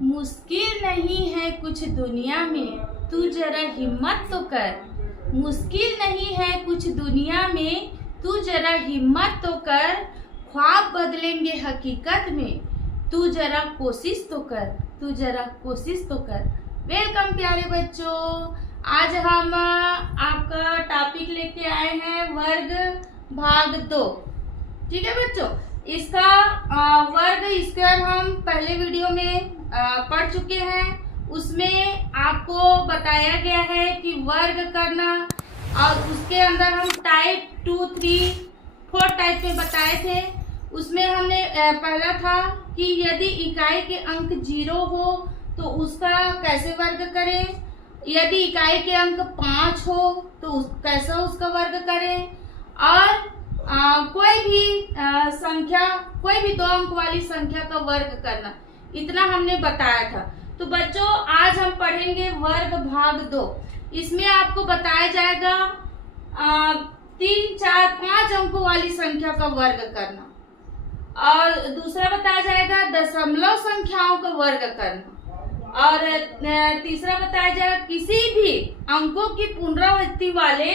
मुश्किल नहीं है कुछ दुनिया में, तू जरा हिम्मत तो कर। मुश्किल नहीं है कुछ दुनिया में, तू जरा हिम्मत तो कर। ख्वाब बदलेंगे हकीकत में, तू जरा कोशिश तो कर, तू जरा कोशिश तो कर। वेलकम प्यारे बच्चों, आज हम आपका टॉपिक लेके आए हैं वर्ग भाग 2। ठीक है बच्चों, इसका वर्ग स्क्वायर हम पहले वीडियो में पढ़ चुके हैं। उसमें आपको बताया गया है कि वर्ग करना, और उसके अंदर हम टाइप 2, 3, 4 टाइप में बताए थे। उसमें हमने पहला था कि यदि इकाई के अंक 0 हो तो उसका कैसे वर्ग करें, यदि इकाई के अंक 5 हो तो कैसा उसका वर्ग करें, और कोई भी संख्या, कोई भी 2 अंक वाली संख्या का वर्ग करना, इतना हमने बताया था। तो बच्चों आज हम पढ़ेंगे वर्ग भाग 2। इसमें आपको बताया जाएगा 3, 4, 5 अंकों वाली संख्या का वर्ग करना, और दूसरा बताया जाएगा दशमलव संख्याओं का वर्ग करना, और तीसरा बताया जाएगा किसी भी अंकों की पुनरावृत्ति वाले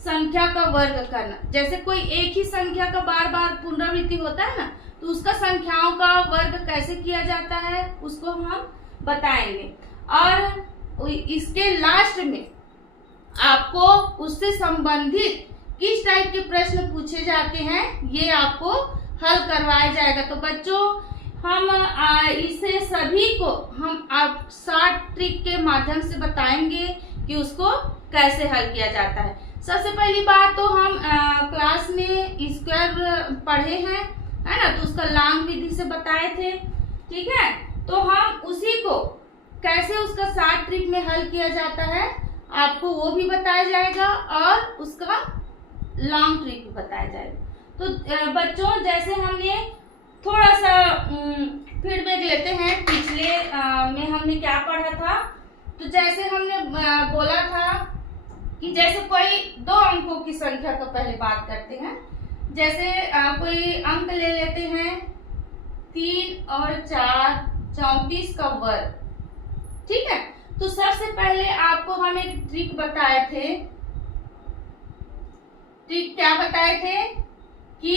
संख्या का वर्ग करना। जैसे कोई एक ही संख्या का बार बार पुनरावृत्ति होता है ना, तो उसका संख्याओं का वर्ग कैसे किया जाता है उसको हम बताएंगे। और इसके लास्ट में आपको उससे संबंधित किस टाइप के प्रश्न पूछे जाते हैं ये आपको हल करवाया जाएगा। तो बच्चों हम इसे सभी को हम आप शॉर्ट ट्रिक के माध्यम से बताएंगे कि उसको कैसे हल किया जाता है। सबसे पहली बात तो हम क्लास में स्क्वायर पढ़े हैं, है ना, तो उसका लॉन्ग विधि से बताए थे। ठीक है, तो हम उसी को कैसे उसका शॉर्ट ट्रिक में हल किया जाता है आपको वो भी बताया जाएगा, और उसका लॉन्ग ट्रिक भी बताया जाएगा। तो बच्चों जैसे हमने थोड़ा सा फीडबैक लेते हैं, पिछले में हमने क्या पढ़ा था। तो जैसे हमने बोला था कि जैसे कोई 2 अंकों की संख्या का पहले बात करते हैं। जैसे कोई अंक ले लेते हैं 3 और 4, 34 का वर्ग। ठीक है, तो सबसे पहले आपको हम एक ट्रिक बताए थे। ट्रिक क्या बताए थे कि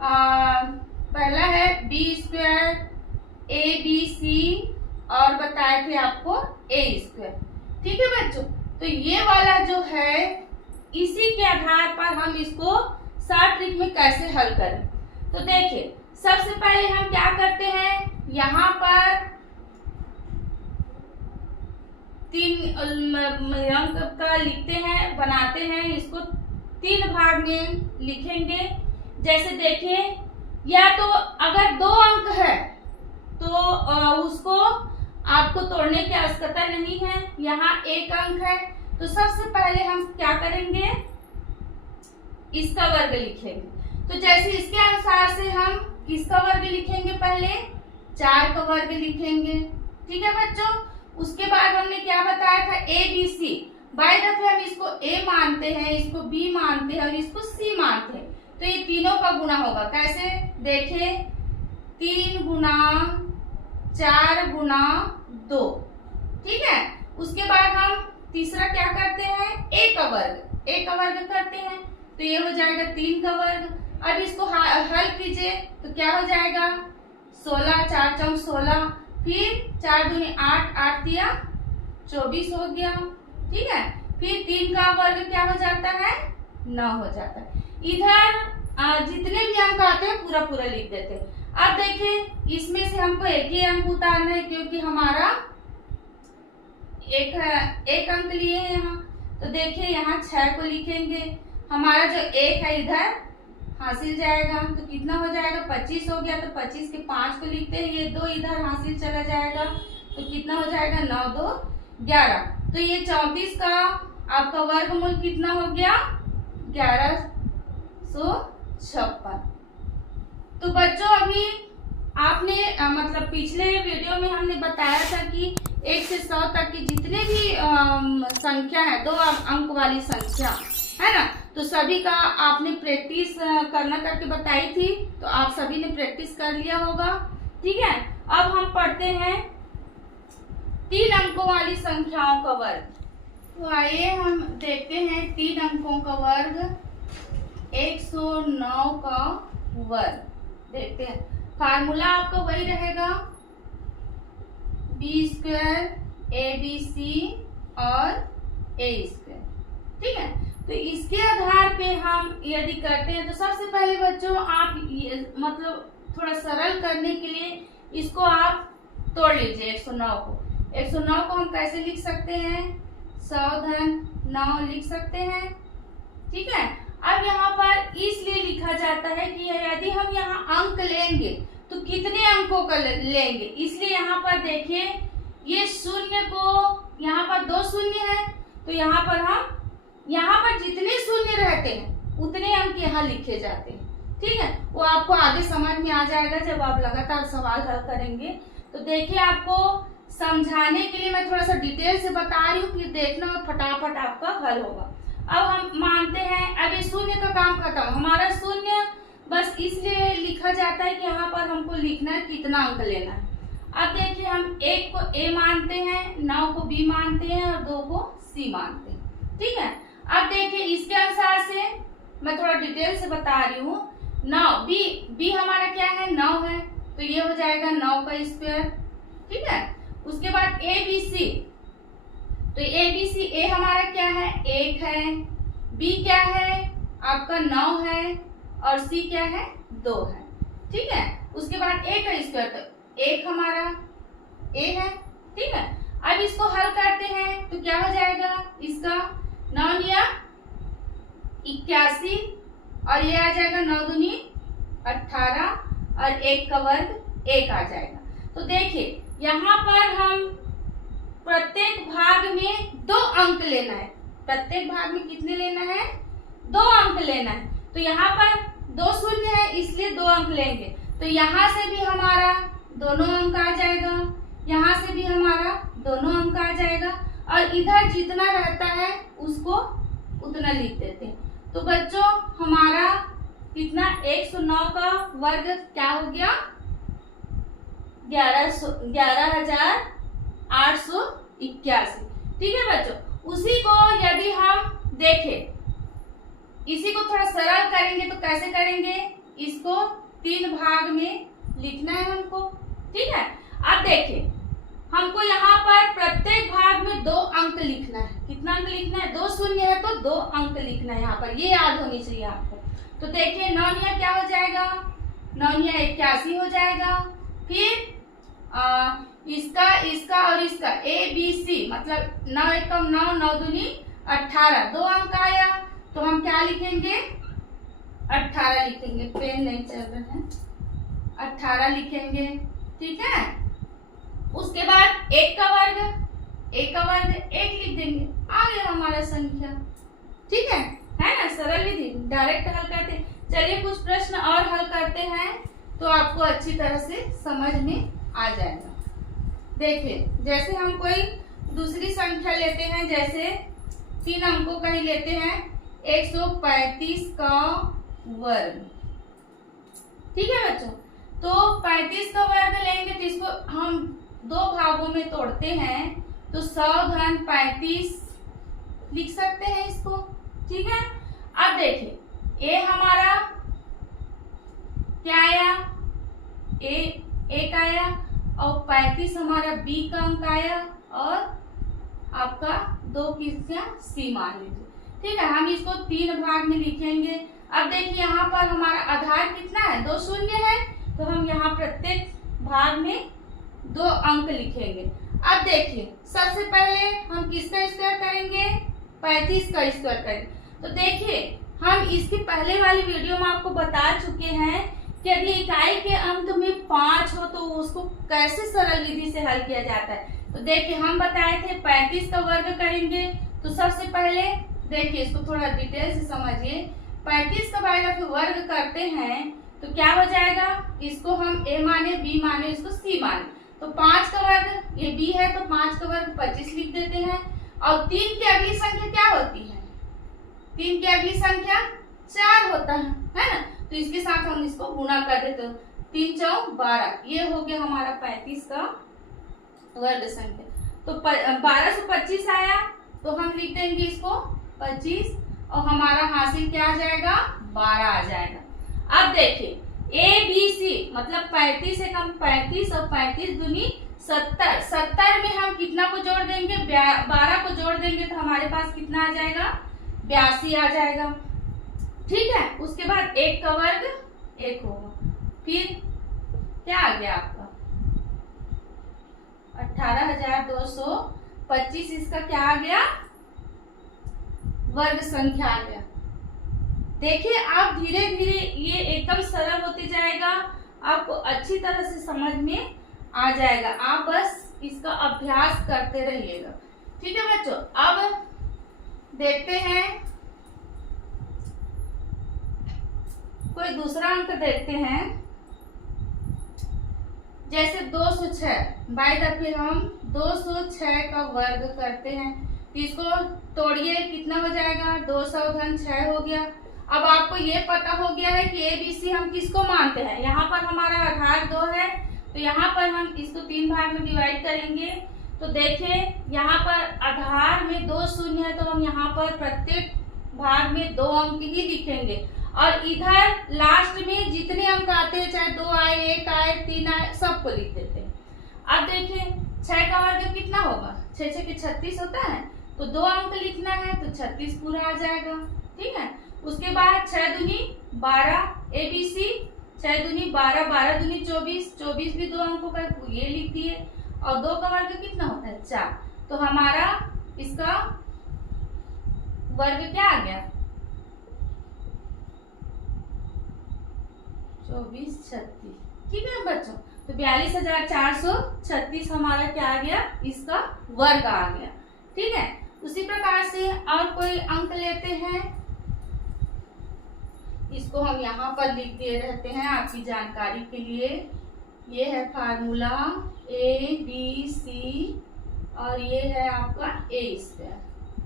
पहला है b² ABC, और बताए थे आपको a²। ठीक है बच्चों, तो ये वाला जो है इसी के आधार पर हम इसको शॉर्ट ट्रिक में कैसे हल करें। तो देखिए सबसे पहले हम क्या करते हैं, यहाँ पर 3 अंक का लिखते हैं, बनाते हैं, इसको 3 भाग में लिखेंगे। जैसे देखिए, या तो अगर 2 अंक है तो उसको आपको तोड़ने की आवश्यकता नहीं है। यहाँ 1 अंक है तो सबसे पहले हम क्या करेंगे, इसका वर्ग लिखेंगे। तो जैसे इसके अनुसार से हम किसका वर्ग लिखेंगे, पहले 4 का वर्ग लिखेंगे। ठीक है बच्चों, उसके बाद हमने क्या बताया था, ABC। बाय द वे हम इसको A मानते हैं, इसको B मानते हैं और इसको C मानते हैं। तो ये तीनों का गुना होगा। कैसे देखिए, 3 गुना 4 गुना 2। ठीक है, उसके बाद हम तीसरा क्या करते हैं, A का वर्ग करते हैं। तो ये हो जाएगा 3 का वर्ग। अब इसको हल कीजिए तो क्या हो जाएगा, 16, 4 चौक 16, फिर 4 दूनी 8, 8 दिया 24 हो गया। ठीक है, फिर 3 का वर्ग क्या हो जाता है, 9 हो जाता है। इधर जितने भी अंक आते हैं पूरा पूरा लिख देते हैं। अब देखिए इसमें से हमको एक ही अंक उतारना है, क्योंकि हमारा एक अंक लिए हैं यहाँ। तो देखिए यहाँ 6 को लिखेंगे, हमारा जो 1 है इधर हासिल जाएगा। तो कितना हो जाएगा, 25 हो गया। तो 25 के 5 को लिखते हैं, ये 2 इधर हासिल चला जाएगा। तो कितना हो जाएगा, 9, 2, 11। तो ये 34 का आपका वर्गमूल कितना हो गया, 1156। तो बच्चों अभी आपने मतलब पिछले वीडियो में हमने बताया था कि 1 से 100 तक की जितने भी संख्या है, 2 अंक वाली संख्या है ना, तो सभी का आपने प्रैक्टिस करना करके बताई थी। तो आप सभी ने प्रैक्टिस कर लिया होगा। ठीक है, अब हम पढ़ते हैं 3 अंकों वाली संख्याओं का वर्ग। तो आइए हम देखते हैं 3 अंकों का वर्ग 109 का वर्ग। देखते हैं, फार्मूला आपका वही रहेगा b² abc और a²। ठीक है, तो इसके आधार पे हम यदि करते हैं तो सबसे पहले बच्चों आप मतलब थोड़ा सरल करने के लिए इसको आप तोड़ लीजिए 109 को। 109 को हम कैसे लिख सकते हैं, 100 लिख सकते हैं। ठीक है, अब यहाँ पर इसलिए लिखा जाता है कि यदि हम यहाँ अंक लेंगे तो कितने अंकों का लेंगे, इसलिए यहाँ पर देखिए ये शून्य को यहाँ पर 2 शून्य है, तो यहाँ पर हम यहाँ पर जितने शून्य रहते हैं उतने अंक यहाँ लिखे जाते हैं। ठीक है, वो आपको आगे समझ में आ जाएगा जब आप लगातार सवाल हल करेंगे। तो देखिए, आपको समझाने के लिए मैं थोड़ा सा डिटेल से बता रही हूँ, फिर देखना और फटाफट आपका हल होगा। अब हम मानते हैं अब ये शून्य का काम खत्म, हमारा शून्य बस इसलिए लिखा जाता है कि यहाँ पर हमको लिखना है कितना अंक लेना है। अब देखिए, हम 1 को a मानते हैं, 9 को b मानते हैं और 2 को c मानते हैं। ठीक है, अब देखिए इसके अनुसार से मैं थोड़ा डिटेल से बता रही हूँ। 9 b हमारा क्या है, 9 है, तो ये हो जाएगा 9 का स्क्वायर। ठीक है, उसके बाद abc, तो abc a हमारा क्या है, 1 है, b क्या है आपका 9 है और c क्या है 2 है। ठीक है, उसके बाद a का स्क्वायर, तो 1 हमारा a है। ठीक है, अब इसको हल करते हैं तो क्या हो जाएगा, इसका 9 या 81 और ये आ जाएगा 9 दूनी 18 और 1 का वर्ग 1 आ जाएगा। तो देखिए यहाँ पर हम प्रत्येक भाग में 2 अंक लेना है, प्रत्येक भाग में कितने लेना है, 2 अंक लेना है। तो यहाँ पर 2 शून्य है इसलिए 2 अंक लेंगे, तो यहाँ से भी हमारा दोनों अंक आ जाएगा, यहाँ से भी हमारा दोनों अंक आ जाएगा और इधर जितना रहता है उसको उतना लिख देते हैं। तो बच्चों हमारा कितना 109 का वर्ग क्या हो गया, 11,881। ठीक है बच्चों, उसी को यदि हम देखें, इसी को थोड़ा सरल करेंगे तो कैसे करेंगे, इसको 3 भाग में लिखना है हमको। ठीक है, अब देखिए हमको यहाँ पर प्रत्येक भाग में 2 अंक लिखना है। कितना अंक लिखना है, 2 शून्य है तो 2 अंक लिखना है यहाँ पर, ये याद होनी चाहिए आपको। तो देखिए 9 क्या हो जाएगा, 9 81 हो जाएगा। फिर इसका और इसका ABC मतलब 9 एकम 9, 9 दूनी 18, 2 अंक आया, तो हम क्या लिखेंगे, 18 लिखेंगे, पेन नहीं चल रहा है, 18 लिखेंगे। ठीक है, उसके बाद 1 का वर्ग 1 लिख देंगे, आ गया हमारा संख्या। ठीक है ना, सरल विधि, डायरेक्ट हल करते हैं। चलिए कुछ प्रश्न और हल करते हैं तो आपको अच्छी तरह से समझ में आ जाएगा। देखिए, जैसे हम कोई दूसरी संख्या लेते हैं, जैसे 3 अंकों का ही लेते हैं, 135 का वर्ग। ठीक है बच्चों, तो 35 का वर्ग लेंगे तो इसको हम 2 भागों में तोड़ते हैं, तो 100-35 लिख सकते हैं इसको। ठीक है, अब देखिए a हमारा क्या आया, एक आया और 35 हमारा b का अंक आया और आपका 2 किस्तियां c मान लीजिए। ठीक है, हम इसको 3 भाग में लिखेंगे। अब देखिए यहाँ पर हमारा आधार कितना है, 2 शून्य है, तो हम यहाँ प्रत्येक भाग में 2 अंक लिखेंगे। अब देखिए सबसे पहले हम किसका स्क्वायर करेंगे, 35 का स्क्वायर करेंगे। तो देखिए हम इसकी पहले वाली वीडियो में आपको बता चुके हैं कि यदि इकाई के अंत में 5 हो तो उसको कैसे सरल विधि से हल किया जाता है। तो देखिए हम बताए थे 35 का वर्ग करेंगे, तो सबसे पहले देखिए इसको थोड़ा डिटेल से समझिए। 35 का वर्ग करते हैं तो क्या हो जाएगा, इसको हम a माने, b माने, इसको c माने, तो 5 का वर्ग, ये b है तो 5 का वर्ग 25 लिख देते हैं। और 3 की अगली संख्या क्या होती है, 3 की अगली संख्या 4 होता है ना, तो इसके साथ हम इसको गुणा कर देते हैं। 3 चौक 12, ये हो गया हमारा 35 का वर्ग संख्या। तो 1225 आया तो हम लिख देंगे इसको 25 और हमारा हासिल क्या आ जाएगा 12 आ जाएगा। अब देखिए ABC मतलब 35 से कम 35 और 35 दूनी 70, 70 में हम कितना को जोड़ देंगे 12 को जोड़ देंगे तो हमारे पास कितना आ जाएगा 82 आ जाएगा। ठीक है, उसके बाद 1 का वर्ग 1 होगा, फिर क्या आ गया आपका 18,225, इसका क्या आ गया वर्ग संख्या आ गया। देखिए आप धीरे धीरे ये एकदम सरल होते जाएगा, आपको अच्छी तरह से समझ में आ जाएगा, आप बस इसका अभ्यास करते रहिएगा। ठीक है बच्चों, अब देखते हैं कोई दूसरा अंक देखते हैं। जैसे 206, बाय दफे हम 206 का वर्ग करते हैं तो इसको तोड़िए, कितना हो जाएगा 200 घन 6 हो गया। अब आपको ये पता हो गया है कि ABC हम किसको मानते हैं। यहाँ पर हमारा आधार 2 है तो यहाँ पर हम इसको 3 भाग में डिवाइड करेंगे। तो देखें यहाँ पर आधार में 2 शून्य है तो हम यहाँ पर प्रत्येक भाग में 2 अंक ही लिखेंगे और इधर लास्ट में जितने अंक आते हैं चाहे 2 आए 1 आए 3 आए सबको लिख देते हैं। अब देखिए 6 का वर्ग कितना होगा 6 6 के 36 होता है तो 2 अंक लिखना है तो 36 पूरा आ जाएगा। ठीक है, उसके बाद 6 दूनी 12 ABC 6 दूनी 12 12 दूनी 24 24 भी 2 अंकों का ये लिख दिए और 2 का वर्ग कितना होता है 4, तो हमारा इसका वर्ग क्या आ गया 24 36। ठीक है बच्चों, तो 42,436 हमारा क्या आ गया इसका वर्ग आ गया। ठीक है, उसी प्रकार से और कोई अंक लेते हैं, इसको हम यहाँ पर लिख दिए रहते हैं आपकी जानकारी के लिए। ये है फार्मूला ABC और ये है आपका A²।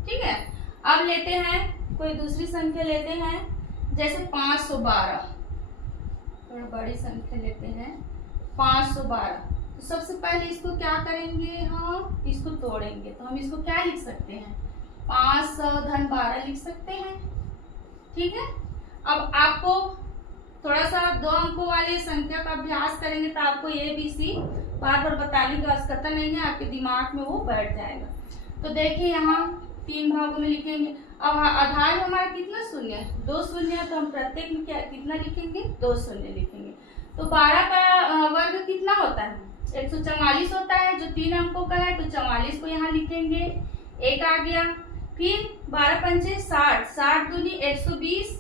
ठीक है, अब लेते हैं कोई दूसरी संख्या लेते हैं, जैसे 512, थोड़ा बड़ी संख्या लेते हैं 512। तो सबसे पहले इसको क्या करेंगे हम इसको तोड़ेंगे, तो हम इसको क्या लिख सकते हैं 500 धन 12 लिख सकते हैं। ठीक है, अब आपको थोड़ा सा 2 अंकों वाली संख्या का अभ्यास करेंगे तो आपको ABC बार बार बताने की आवश्यकता नहीं है, आपके दिमाग में वो बैठ जाएगा। तो देखिए यहाँ 3 भागों में लिखेंगे। अब आधार में हमारा कितना शून्य है 2 शून्य है तो हम प्रत्येक में क्या कितना लिखेंगे 2 शून्य लिखेंगे। तो 12 का वर्ग कितना होता है 144 होता है, जो 3 अंकों का है तो 44 को यहाँ लिखेंगे, 1 आ गया। फिर 12 पंचे 60, 60 दूनी 120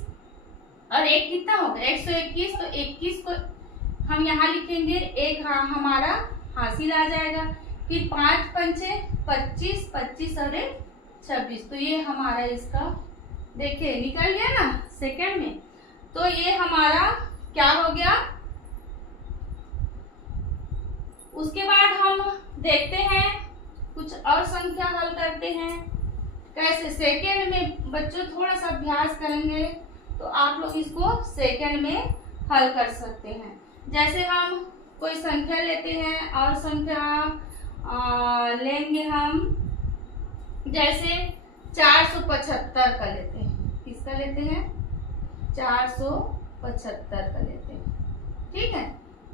और 1 कितना होगा 121, तो 21 को हम यहाँ लिखेंगे, 1 हमारा हासिल आ जाएगा। फिर 5 पंचे 25, 25 और 1 26, तो ये हमारा इसका देखिए निकल गया ना सेकंड में। तो ये हमारा क्या हो गया। उसके बाद हम देखते हैं कुछ और संख्या हल करते हैं कैसे। सेकंड में बच्चों थोड़ा सा अभ्यास करेंगे तो आप लोग इसको सेकंड में हल कर सकते हैं। जैसे हम कोई संख्या लेते हैं और संख्या लेंगे हम, जैसे 475 का लेते हैं, किसका लेते हैं 475 का लेते हैं। ठीक है,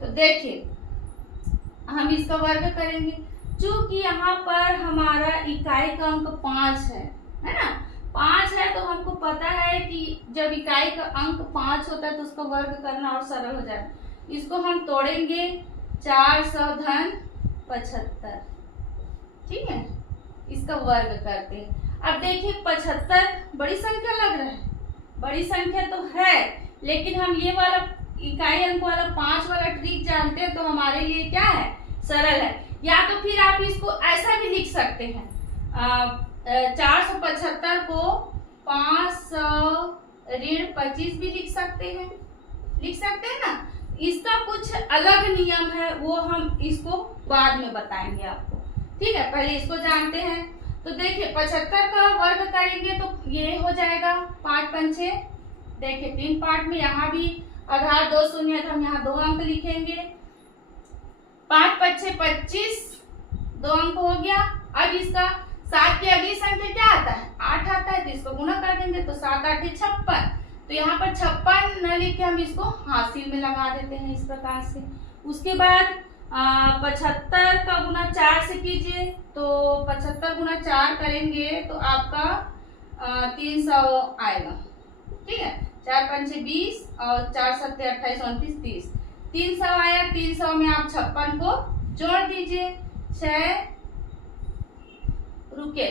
तो देखिए हम इसका वर्ग करेंगे। चूंकि यहाँ पर हमारा इकाई का अंक 5 है ना, 5 है तो हमको पता है कि जब इकाई का अंक 5 होता है तो उसका वर्ग करना और सरल हो जाए। इसको हम तोड़ेंगे 400 धन 75। ठीक है, इसका वर्ग करते हैं। अब देखिए 75 बड़ी संख्या लग रहा है, बड़ी संख्या तो है, लेकिन हम ये वाला इकाई अंक वाला 5 वाला ट्रिक जानते हैं तो हमारे लिए क्या है सरल है। या तो फिर आप इसको ऐसा भी लिख सकते हैं 475 को 500 ऋण 25 भी लिख सकते हैं ना। इसका कुछ अलग नियम है, वो हम इसको बाद में बताएंगे आपको। ठीक है, पहले इसको जानते हैं। तो देखिए 75 का वर्ग करेंगे तो ये हो जाएगा 5 पंचे, देखिए 3 पार्ट में, यहाँ भी आधार 2 शून्य है तो हम यहाँ 2 अंक लिखेंगे। 5 5 6 25, 2 अंक हो गया। अब इसका 7 की अगली संख्या क्या आता है? 8 आता है, तो इसको गुणा कर देंगे तो 7 8 56। तो यहाँ पर 56 न लिख के हम इसको हासिल में लगा देते हैं इस प्रकार से। उसके बाद 75 का गुना 4 से कीजिए, तो 75 गुना 4 करेंगे तो आपका 300 आएगा। ठीक है, 4 5 6 20 और 4 7 28 29 30, 300 आया। 300 में आप 56 को जोड़ दीजिए। 6 रुके।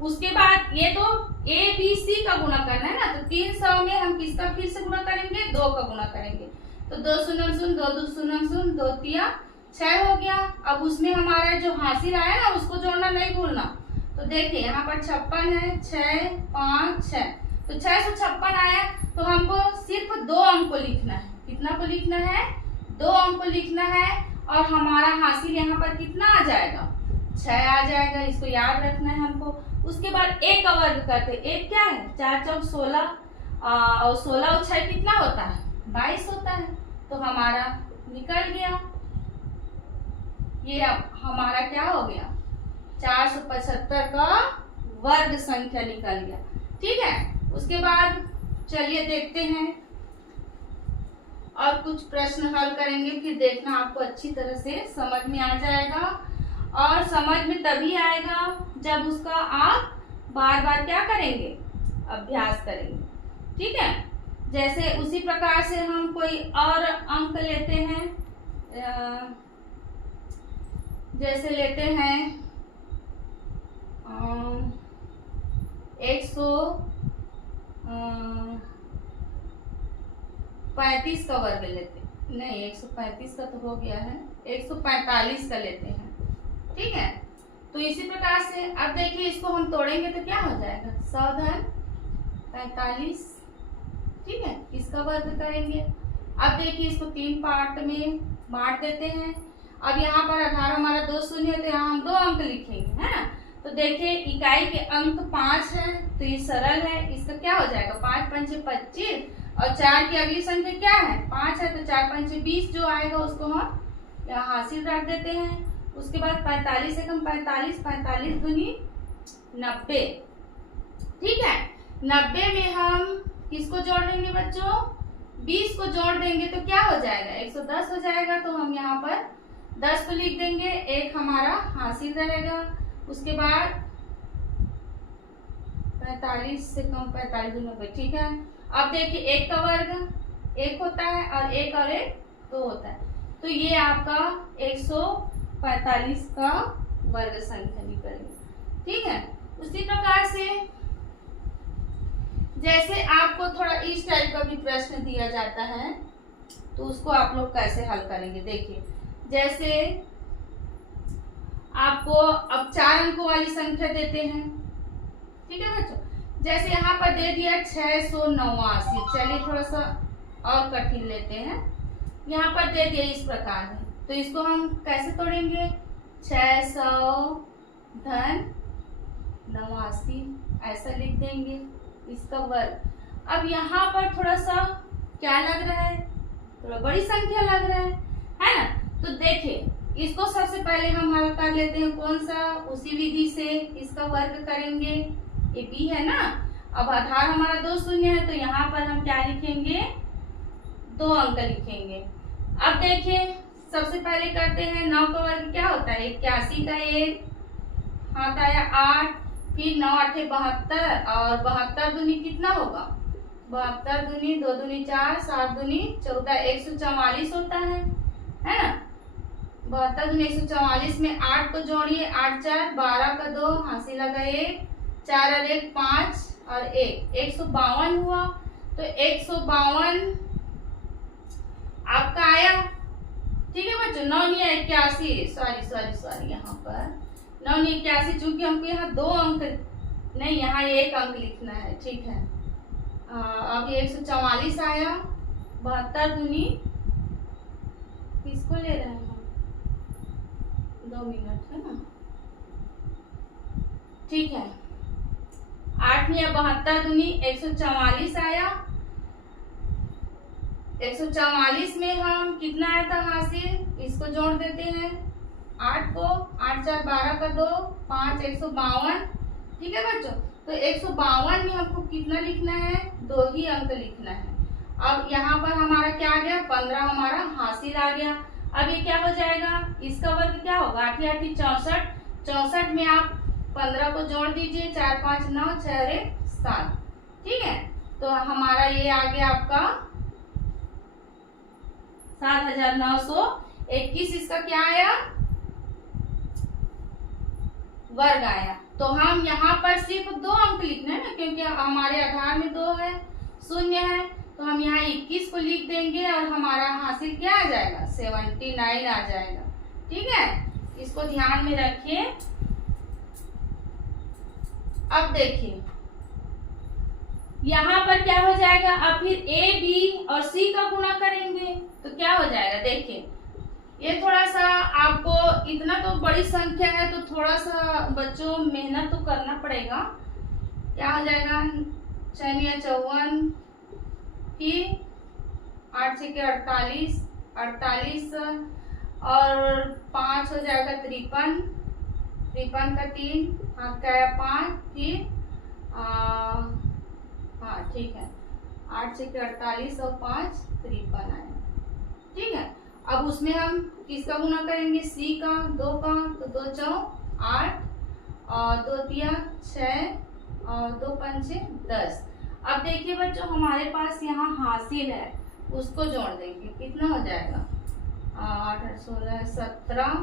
उसके बाद ये तो ए बी सी का गुणा करना है ना, तो 300 में हम किसका फिर से गुणा करेंगे? 2 का गुणा करेंगे। तो 2 शून्य शून्य 2 2 शून्य शून्य 2 3 6 हो गया। अब उसमें हमारा जो हासिल आया ना उसको जोड़ना नहीं भूलना। तो देखिए यहाँ पर 56 है, 6 5 6, तो 656 आया। तो हमको सिर्फ 2 अंक को लिखना है। कितना को लिखना है? 2 अंक को लिखना है। और हमारा हासिल यहाँ पर कितना आ जाएगा? 6 आ जाएगा। इसको याद रखना है हमको। उसके बाद एक का वर्ग करते। एक क्या है? 4 चौक 16 और 16 और 6 कितना होता है? 22 होता है। तो हमारा निकल गया। ये अब हमारा क्या हो गया? 475 का वर्ग संख्या निकल गया। ठीक है, उसके बाद चलिए देखते हैं और कुछ प्रश्न हल करेंगे, फिर देखना आपको अच्छी तरह से समझ में आ जाएगा। और समझ में तभी आएगा जब उसका आप बार बार क्या करेंगे? अभ्यास करेंगे। ठीक है, जैसे उसी प्रकार से हम कोई और अंक लेते हैं। जैसे लेते हैं 135 का वर्ग लेते हैं। नहीं, 135 का तो हो गया है, 145 का लेते हैं। ठीक है, तो इसी प्रकार से अब देखिए इसको हम तोड़ेंगे तो क्या हो जाएगा? 100 धन 45। ठीक है, इसका वर्ग करेंगे। अब देखिए इसको 3 पार्ट में बांट देते हैं। अब यहाँ पर आधार हमारा 2 शून्य है तो यहाँ हम 2 अंक लिखेंगे, है ना। तो देखिए इकाई के अंक 5 है, तो ये सरल है। इसका क्या हो जाएगा? 5 5 25 और 4 की अगली संख्या क्या है? 5 है, तो 4 5 20 जो आएगा उसको हम यहाँ हासिल रख देते हैं। उसके बाद 45 से कम 45, 45 दूनी 90। ठीक है, 90 में हम किसको जोड़ देंगे बच्चों? 20 को जोड़ देंगे तो क्या हो जाएगा? 110 हो जाएगा। तो हम यहाँ पर 10 को लिख देंगे, 1 हमारा हासिल रहेगा। उसके बाद 45 से कम 45 दूनी 90। ठीक है, अब देखिए 1 का वर्ग 1 होता है और 1 और 1 2 होता है। तो ये आपका 145 का वर्ग संख्या निकलेगी। ठीक है, उसी प्रकार से जैसे आपको थोड़ा इस टाइप का भी प्रश्न दिया जाता है तो उसको आप लोग कैसे हल करेंगे? देखिए जैसे आपको अब 4 अंकों वाली संख्या देते हैं। ठीक है बच्चों, जैसे यहाँ पर दे दिया 689। चलिए थोड़ा सा और कठिन लेते हैं। यहाँ पर दे दिया इस प्रकार है, तो इसको हम कैसे तोड़ेंगे? 600 धन 89 ऐसा लिख देंगे इसका वर्ग। अब यहाँ पर थोड़ा सा क्या लग रहा है? थोड़ा बड़ी संख्या लग रहा है ना। तो देखिए इसको सबसे पहले हम हल कर लेते हैं। कौन सा? उसी विधि से इसका वर्ग करेंगे। ये b है ना। अब आधार हमारा 2 शून्य है तो यहाँ पर हम क्या लिखेंगे? 2 अंक लिखेंगे। अब देखिए सबसे पहले करते हैं 9 का वर्ग क्या होता है? 81 का 1 हाथ आया 8, फिर 9 8 72 और 72 दूनी कितना होगा? 72 दूनी 2 दूनी 4, 7 दूनी 14, 144 होता है ना। 72 दूनी 144 में 8 को जोड़िए, 8 4 12 का 2 हासिल लगा 1, 4 और 1 5 और 1 152 हुआ। तो 152 आपका आया। ठीक है बच्चों, 9 9 81 सॉरी यहाँ पर 9 9 81, चूंकि हमको यहाँ 2 अंक नहीं, यहाँ 1 अंक लिखना है। ठीक है, अब 144 आया। 72 दूनी किसको ले रहे हैं हम? 2 मिनट है ना। ठीक है, 8 में 72 दूनी 144 आया। 144 में हम कितना आया था हासिल, इसको जोड़ देते हैं 8 को, 8 4 12 का 2, 5 152। ठीक है बच्चों, तो 152 में हमको कितना लिखना है, 2 ही अंक लिखना है। अब यहाँ पर हमारा क्या आ गया, 15 हमारा हासिल आ गया। अब ये क्या हो जाएगा, इसका वर्ग क्या होगा, 8 8 64, 64 में आप 15 को जोड़ दीजिए, 4 5 9 6 और 1 7। ठीक है, तो हमारा ये आ गया आपका 7921। इसका क्या आया, वर्ग आया। तो हम यहाँ पर सिर्फ 2 अंक लिखना है ना, क्योंकि हमारे आधार में 2 है, 0 है, तो हम यहाँ 21 को लिख देंगे और हमारा हासिल क्या आ जाएगा, 79 आ जाएगा। ठीक है, इसको ध्यान में रखिए। अब देखिए यहाँ पर क्या हो जाएगा, अब फिर ए बी और सी का गुणा करेंगे तो क्या हो जाएगा। देखिए ये थोड़ा सा आपको, इतना तो बड़ी संख्या है तो थोड़ा सा बच्चों मेहनत तो करना पड़ेगा। क्या हो जाएगा, 6 54, फिर 8 6 48, 48 और 5 हो जाएगा 53, 53 का 3 हाथ का आया 5, फिर हाँ ठीक है, 8 6 48 और 5 53 आया। ठीक है, अब उसमें हम किसका गुणा करेंगे, सी का, 2 का, तो 2 4 8 और 2 3 6 और 2 5 10। अब देखिए बच्चों हमारे पास यहाँ हासिल है, उसको जोड़ देंगे, कितना हो जाएगा, 8 8 16 17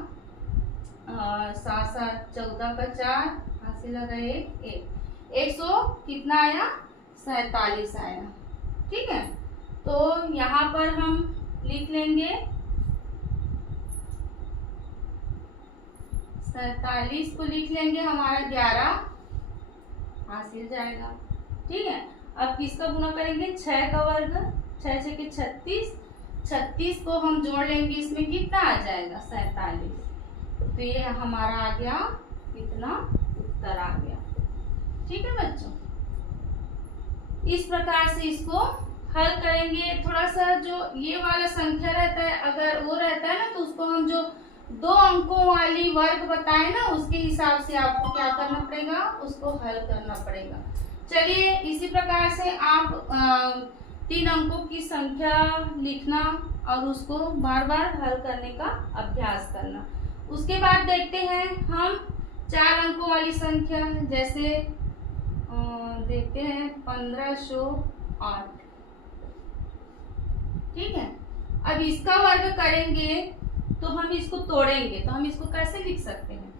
और 7 7 14 का 4 हासिल लगा 1 100 कितना आया, 47 आया। ठीक है, तो यहाँ पर हम लिख लेंगे 47 को लिख लेंगे, हमारा 11 हासिल जाएगा। ठीक है, अब किसका गुणा करेंगे, 6 का वर्ग, 6 6 के 36, 36 को हम जोड़ लेंगे, इसमें कितना आ जाएगा, 47। तो ये हमारा आ गया, कितना उत्तर आ गया। ठीक है बच्चों, इस प्रकार से इसको हल करेंगे। थोड़ा सा जो ये वाला संख्या रहता है, अगर वो रहता है ना, तो उसको हम जो 2 अंकों वाली वर्ग बताए ना, उसके हिसाब से आपको क्या करना पड़ेगा, उसको हल करना पड़ेगा। चलिए इसी प्रकार से आप 3 अंकों की संख्या लिखना और उसको बार बार हल करने का अभ्यास करना। उसके बाद देखते हैं हम 4 अंकों वाली संख्या, जैसे देखते हैं 1508। ठीक है, अब इसका वर्ग करेंगे तो हम इसको तोड़ेंगे, तो हम इसको कैसे लिख सकते हैं,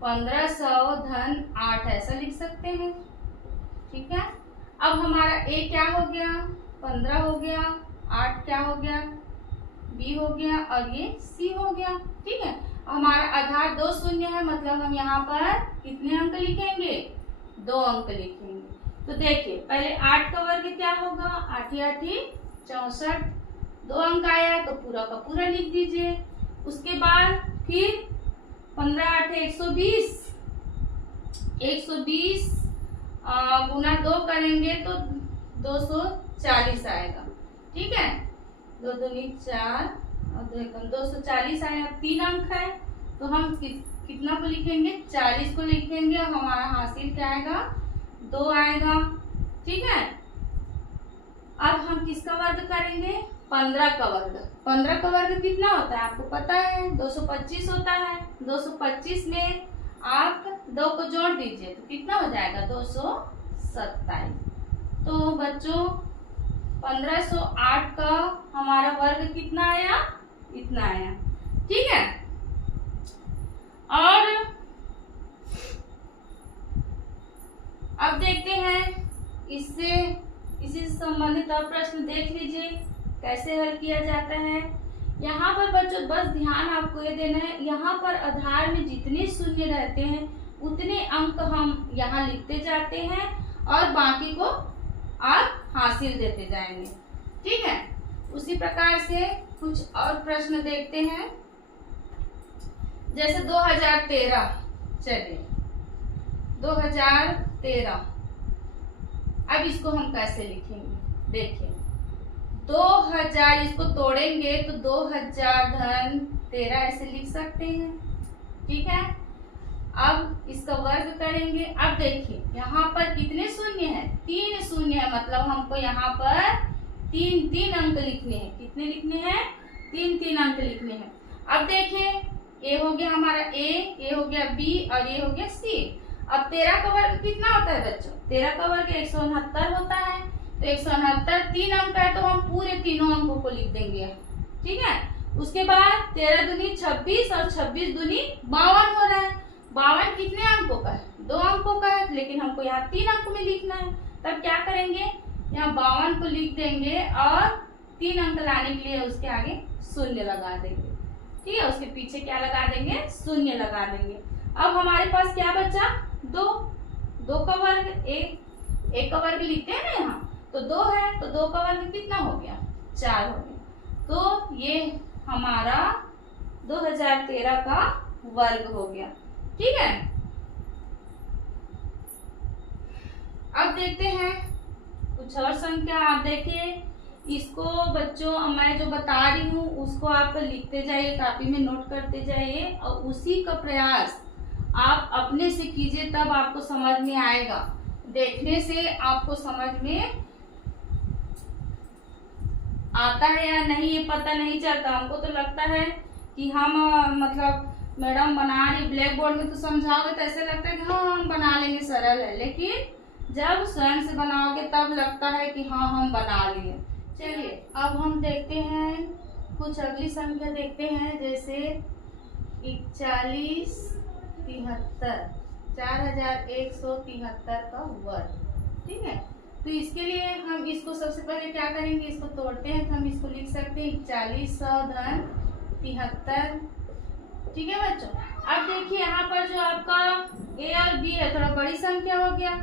1500 धन 8 ऐसा लिख सकते हैं। ठीक है, अब हमारा ए क्या हो गया, 15 हो गया, 8 क्या हो गया, बी हो गया और ये सी हो गया। ठीक है, हमारा आधार 2 शून्य है, मतलब हम यहाँ पर कितने अंक लिखेंगे, 2 अंक लिखेंगे। तो देखिए पहले 8 का वर्ग क्या होगा, 8 8 64, 2 अंक आया तो पूरा का पूरा लिख दीजिए। उसके बाद फिर 15 8 120, 120 गुना 2 करेंगे तो 240 आएगा। ठीक है, 2 दूनी 4 और 2 एकम 240 आया। 3 अंक है तो हम कितना को लिखेंगे, 40 को लिखेंगे और हमारा हासिल क्या आएगा, 2 आएगा। ठीक है, अब हम किसका वर्ग करेंगे, 15 का वर्ग। 15 का वर्ग कितना होता है आपको पता है, 225 होता है। 225 में आप 2 को जोड़ दीजिए तो कितना हो जाएगा, 227। तो बच्चों 1508 का हमारा वर्ग कितना आया, इतना आया। ठीक है, और अब देखते हैं इसी से संबंधित और प्रश्न देख लीजिए कैसे हल किया जाता है। यहाँ पर बच्चों बस ध्यान आपको ये देना है, यहाँ पर आधार में जितने शून्य रहते हैं उतने अंक हम यहाँ लिखते जाते हैं और बाकी को आप हासिल देते जाएंगे। ठीक है, उसी प्रकार से कुछ और प्रश्न देखते हैं, जैसे 2013। चलिए 2013 अब इसको हम कैसे लिखेंगे, देखिए 2000 इसको तोड़ेंगे तो 2000 धन 13 ऐसे लिख सकते हैं। ठीक है, अब इसका वर्ग करेंगे। अब देखिए यहाँ पर कितने शून्य है, 3 शून्य है, मतलब हमको यहाँ पर 3 अंक लिखने हैं। कितने लिखने हैं, 3 अंक लिखने हैं। अब देखिए ए हो गया हमारा ए हो गया बी और ये हो गया सी। अब 13 का वर्ग कितना होता है बच्चों, 13 का वर्ग 169 होता है। तो 169 3 अंक है, तो हम पूरे तीनों अंकों को लिख देंगे। ठीक है, उसके बाद 13 दूनी 26 और 26 दूनी 52 हो रहा है। 52 कितने अंकों का है, 2 अंकों का है, लेकिन हमको यहाँ 3 अंक में लिखना है। तब क्या करेंगे, यहाँ 52 को लिख देंगे और 3 अंक लाने के लिए उसके आगे शून्य लगा देंगे। ठीक है, उसके पीछे क्या लगा देंगे, शून्य लगा देंगे। अब हमारे पास क्या बचा, 2 का वर्ग एक का वर्ग लिखते हैं ना यहाँ, तो 2 है, तो 2 का वर्ग कितना हो गया, 4 हो गया। तो ये हमारा 2013 का वर्ग हो गया। ठीक है, अब देखते हैं कुछ और संख्या। आप देखिए इसको बच्चों मैं जो बता रही हूँ उसको आप लिखते जाइए, कापी में नोट करते जाइए और उसी का प्रयास आप अपने से कीजिए, तब आपको समझ में आएगा। देखने से आपको समझ में आता है या नहीं ये पता नहीं चलता। हमको तो लगता है कि हम मतलब मैडम बना रही, ब्लैक बोर्ड में तो समझाओगे तो ऐसे लगता है कि हाँ हम बना लेंगे, सरल है, लेकिन जब स्वयं से बनाओगे तब लगता है कि हाँ हम बना लिए। चलिए अब हम देखते हैं कुछ अगली संख्या देखते हैं, जैसे 41 73 4173 का वर्ग। ठीक है, तो इसके लिए हम इसको सबसे पहले क्या करेंगे, इसको तोड़ते हैं। तो हम इसको लिख सकते हैं 4100 धन 73। ठीक है बच्चों, अब देखिए यहाँ पर जो आपका ए और बी है थोड़ा बड़ी संख्या हो गया,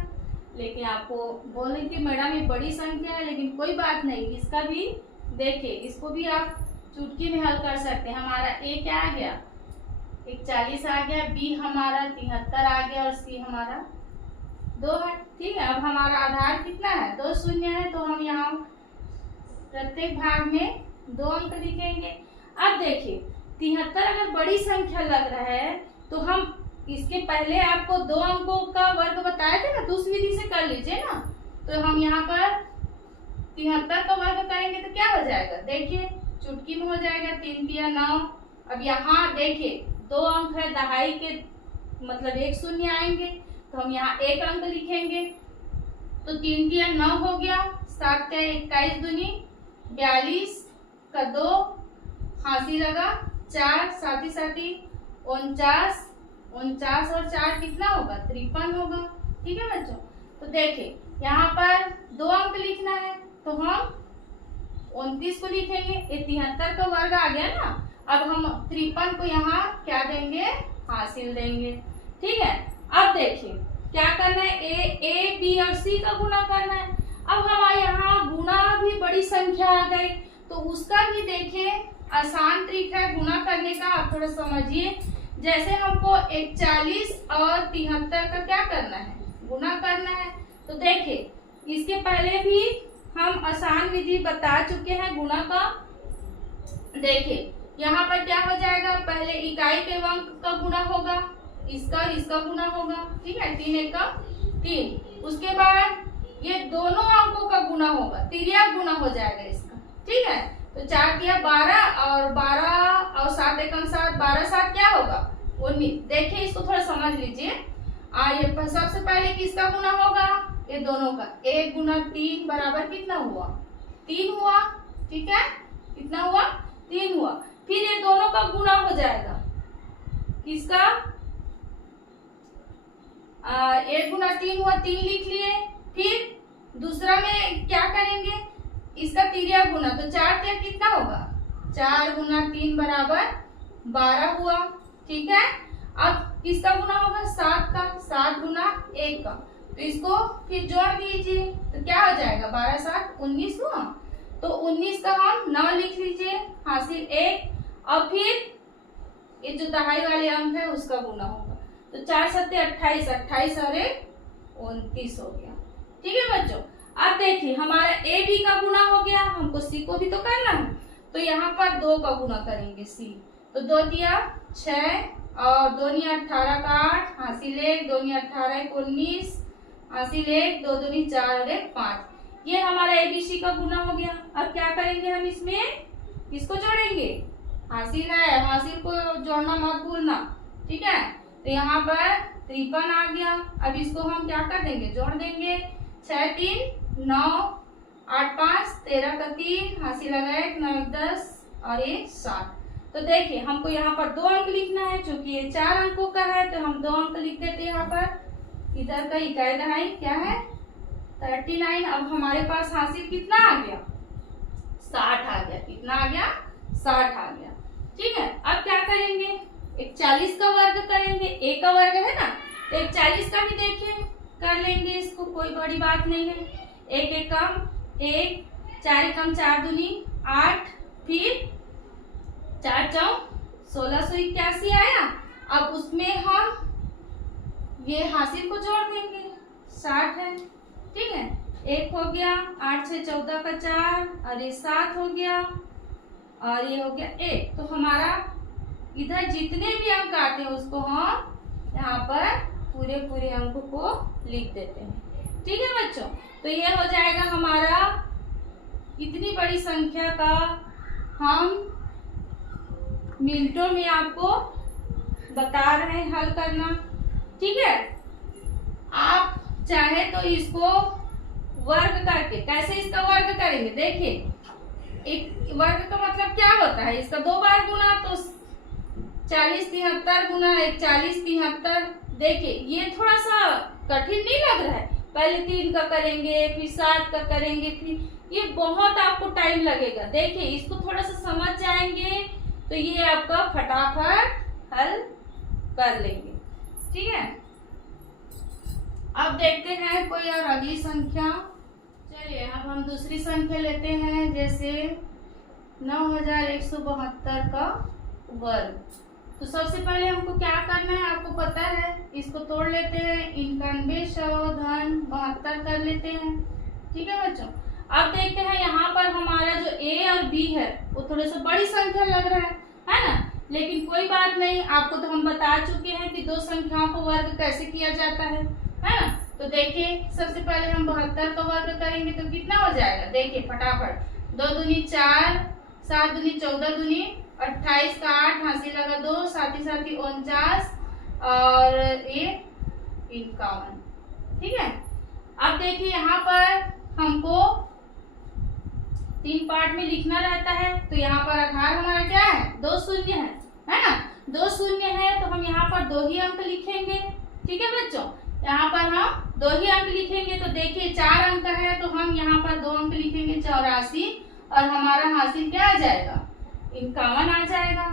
लेकिन आपको बोले कि मैडम ये बड़ी संख्या है, लेकिन कोई बात नहीं, इसका भी देखिए, इसको भी आप चुटकी में हल कर सकते हैं। हमारा ए क्या आ गया, 41 आ गया, बी हमारा 73 आ गया और सी हमारा 2 है। ठीक है, अब हमारा आधार कितना है, 2 शून्य है, तो हम यहाँ प्रत्येक भाग में 2 अंक लिखेंगे। अब देखिए 73 अगर बड़ी संख्या लग रहा है तो हम इसके पहले आपको 2 अंकों का वर्ग बताए थे ना, तो उस विधि से कर लीजिए ना। तो हम यहाँ पर 73 का वर्ग करेंगे तो क्या हो जाएगा, देखिए चुटकी में हो जाएगा, 3 तिया 9। अब यहाँ देखिए 2 अंक है, दहाई के मतलब 1 शून्य आएंगे, तो हम यहाँ 1 अंक लिखेंगे। तो 3 तिया 9 हो गया, 7 तिया 21 दूनी 42 का 2 फांसी लगा 4, साथी 49 और 4 कितना होगा, 53 होगा। ठीक है बच्चों, तो देखिए यहाँ पर 2 अंक लिखना है, तो हम 29 को लिखेंगे। ये 73 का वर्ग आ गया ना, अब हम 53 को यहाँ क्या देंगे, हासिल देंगे। ठीक है, अब देखिए क्या करना है, ए बी और सी का गुना करना है। अब हमारे यहाँ गुना भी बड़ी संख्या आ गई, तो उसका भी देखिए आसान तरीका है गुना करने का, आप थोड़ा समझिए। जैसे हमको 41 और 73 का क्या करना है, गुना करना है। तो देखिए इसके पहले भी हम आसान विधि बता चुके हैं गुना का। देखिए यहाँ पर क्या हो जाएगा, पहले इकाई के अंक का गुना होगा, इसका गुना होगा। ठीक है, 3 एकम 3। उसके बाद ये दोनों अंकों का गुना होगा, तिर्यक गुना हो जाएगा इसका। ठीक है, तो 4 तिया 12 और 12 और 7 एकम 7, 12 7 क्या होगा, 19। देखिए इसको थोड़ा समझ लीजिए। ये सबसे पहले किसका गुना होगा, ये दोनों का। 1 गुना 3 बराबर कितना हुआ, 3 हुआ। ठीक है, कितना हुआ, 3 हुआ। फिर ये दोनों का गुना हो जाएगा, किसका, 1 गुना 3 हुआ, 3 लिख लिए। फिर दूसरा में क्या करेंगे, इसका तिर्यक गुना, तो 4 तिया कितना होगा, 4 गुना 3 बराबर 12 हुआ। ठीक है, अब किसका गुना होगा, 7 का, 7 गुना 1 का, तो इसको फिर जोड़ दीजिए, तो क्या हो जाएगा, 12 7 19 हुआ। तो 19 का हम 9 लिख लीजिए, हासिल 1। और फिर ये जो दहाई वाले अंक है उसका गुना होगा, तो 4 7 28, 28 और 1 29 हो गया। ठीक है बच्चों, अब देखिए हमारा ए बी का गुना हो गया, हमको सी को भी तो करना है, तो यहाँ पर 2 का गुना करेंगे सी, तो 2 दिया 6 और 2 नी 18 का 8, हासिल 1, 2 नी 18 को 19, हासिल 1, 2 दूनी 4 और 1 5। ये हमारा एबीसी का गुना हो गया। अब क्या करेंगे हम इसमें, इसको जोड़ेंगे, हासिल है, हासिल को जोड़ना मत भूलना, ठीक है। तो यहाँ पर 53 आ गया। अब इसको हम क्या कर देंगे, जोड़ देंगे, 6 3 9 8 5 13 का 3, हासिल लगा 1 9 10 और 1 7। तो देखिए हमको यहाँ पर 2 अंक लिखना है, क्योंकि ये 4 अंकों का है तो हम 2 अंक लिख देते हैं। यहाँ पर इधर का इकाई दहाई क्या है 39। अब हमारे पास हासिल कितना आ गया 60 आ गया। कितना आ गया 60 आ गया, ठीक है। अब क्या करेंगे, एक 40 का वर्ग करेंगे, ए का वर्ग है ना, तो एक 40 का भी देखिए कर लेंगे, इसको कोई बड़ी बात नहीं है। एक एक कम 1, 4 कम 4 दूनी 8, फिर 4 चौ 1681 आया। अब उसमें हम ये हासिल को जोड़ देंगे, 60 है, ठीक है। 1 हो गया, 8 6 14 का 4 और ये 7 हो गया और ये हो गया 1। तो हमारा इधर जितने भी अंक आते हैं उसको हम यहाँ पर पूरे पूरे अंक को लिख देते हैं, ठीक है बच्चों। तो ये हो जाएगा हमारा, इतनी बड़ी संख्या का हम मिनटों में आपको बता रहे हैं हल करना, ठीक है। आप चाहे तो इसको वर्ग करके, कैसे इसका वर्ग करेंगे, देखिए एक वर्ग का मतलब क्या होता है, इसका 2 बार गुना, तो 40 73 गुना 1 40 73। देखिए ये थोड़ा सा कठिन नहीं लग रहा है, पहले 3 का करेंगे फिर 7 का करेंगे, फिर ये बहुत आपको टाइम लगेगा। देखिए इसको थोड़ा सा समझ जाएंगे तो ये आपका फटाफट हल कर लेंगे, ठीक है। अब देखते हैं कोई और अगली संख्या। चलिए अब हम दूसरी संख्या लेते हैं, जैसे 9172 का वर्ग। तो सबसे पहले हमको क्या करना है आपको पता है, इसको तोड़ लेते हैं, 9100 धन 72 कर लेते हैं, ठीक है बच्चों। अब देखते हैं यहाँ पर हमारा जो ए और बी है वो थोड़ा सा बड़ी संख्या लग रहा है ना, लेकिन कोई बात नहीं, आपको तो हम बता चुके हैं कि 2 संख्याओं को वर्ग कैसे किया जाता है ना। तो देखिए सबसे पहले हम 72 का वर्ग करेंगे तो कितना हो जाएगा, देखिए फटाफट, 2 दूनी 4, 7 दूनी 14 दूनी 28 का 8, हासिल लगा 2, साथ ही 49 और ये 51, ठीक है। अब देखिए यहाँ पर हमको 3 पार्ट में लिखना रहता है, तो यहाँ पर आधार हमारा क्या है 2 शून्य है ना, 2 शून्य है तो हम यहाँ पर 2 ही अंक लिखेंगे, ठीक है बच्चों। यहाँ पर हम 2 ही अंक लिखेंगे, तो देखिए 4 अंक है तो हम यहाँ पर 2 अंक लिखेंगे 84 और हमारा हासिल क्या आ जाएगा 51 आ जाएगा,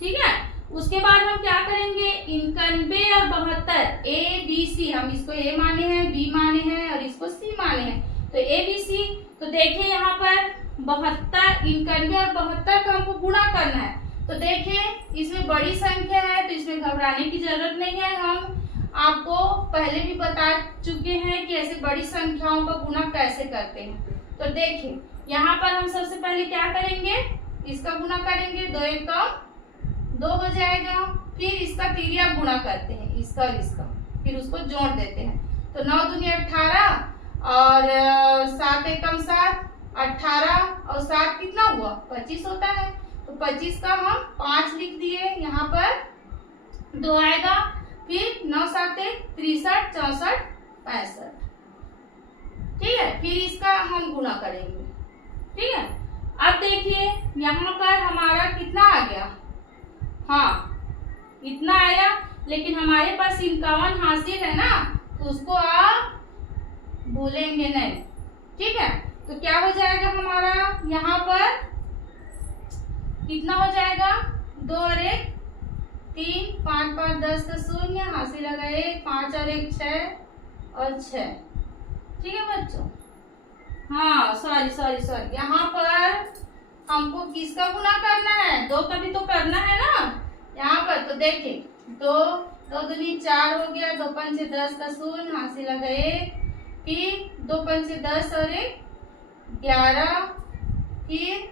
ठीक है। उसके बाद हम क्या करेंगे, 91 और 72 ए बी सी, हम इसको ए माने हैं, बी माने हैं और इसको सी माने हैं, तो ए बी सी। तो देखिए यहाँ पर 72 91 और 72 का हमको गुणा करना है, तो देखिए इसमें बड़ी संख्या है तो इसमें घबराने की जरूरत नहीं है। हम आपको पहले भी बता चुके हैं कि ऐसे बड़ी संख्याओं का गुणा कैसे करते हैं। तो देखिए यहाँ पर हम सबसे पहले क्या करेंगे, इसका गुणा करेंगे, 2 1 2 हो जाएगा, फिर इसका तिरिया गुणा करते हैं, इसका और इसका, फिर उसको जोड़ देते हैं, तो 9 दूनी 18 और 7 1 7 18 और 7 कितना हुआ 25 होता है, तो 25 का हम 5 लिख दिए, यहाँ पर 2 आएगा, फिर 9 7 63 64 65, ठीक है। फिर इसका हम गुणा करेंगे, ठीक है। अब देखिए यहाँ पर हमारा कितना आ गया, हाँ इतना आया, लेकिन हमारे पास 51 हासिल है ना, तो उसको आप भूलेंगे नहीं, ठीक है। तो क्या हो जाएगा हमारा यहाँ पर कितना हो जाएगा, 2 और 1 3 5 5 10 का 0, हासिल लगा 1 5 और 1 6 और 6, ठीक है बच्चों। हाँ सॉरी यहाँ पर हमको किसका गुना करना है, 2 का भी तो करना है ना यहाँ पर। तो देखिए 2 2 दूनी 4 हो गया, 2 5 10 का 0, हासिल लगा 1 फिर 2 पंचे 10 और 1 11, फिर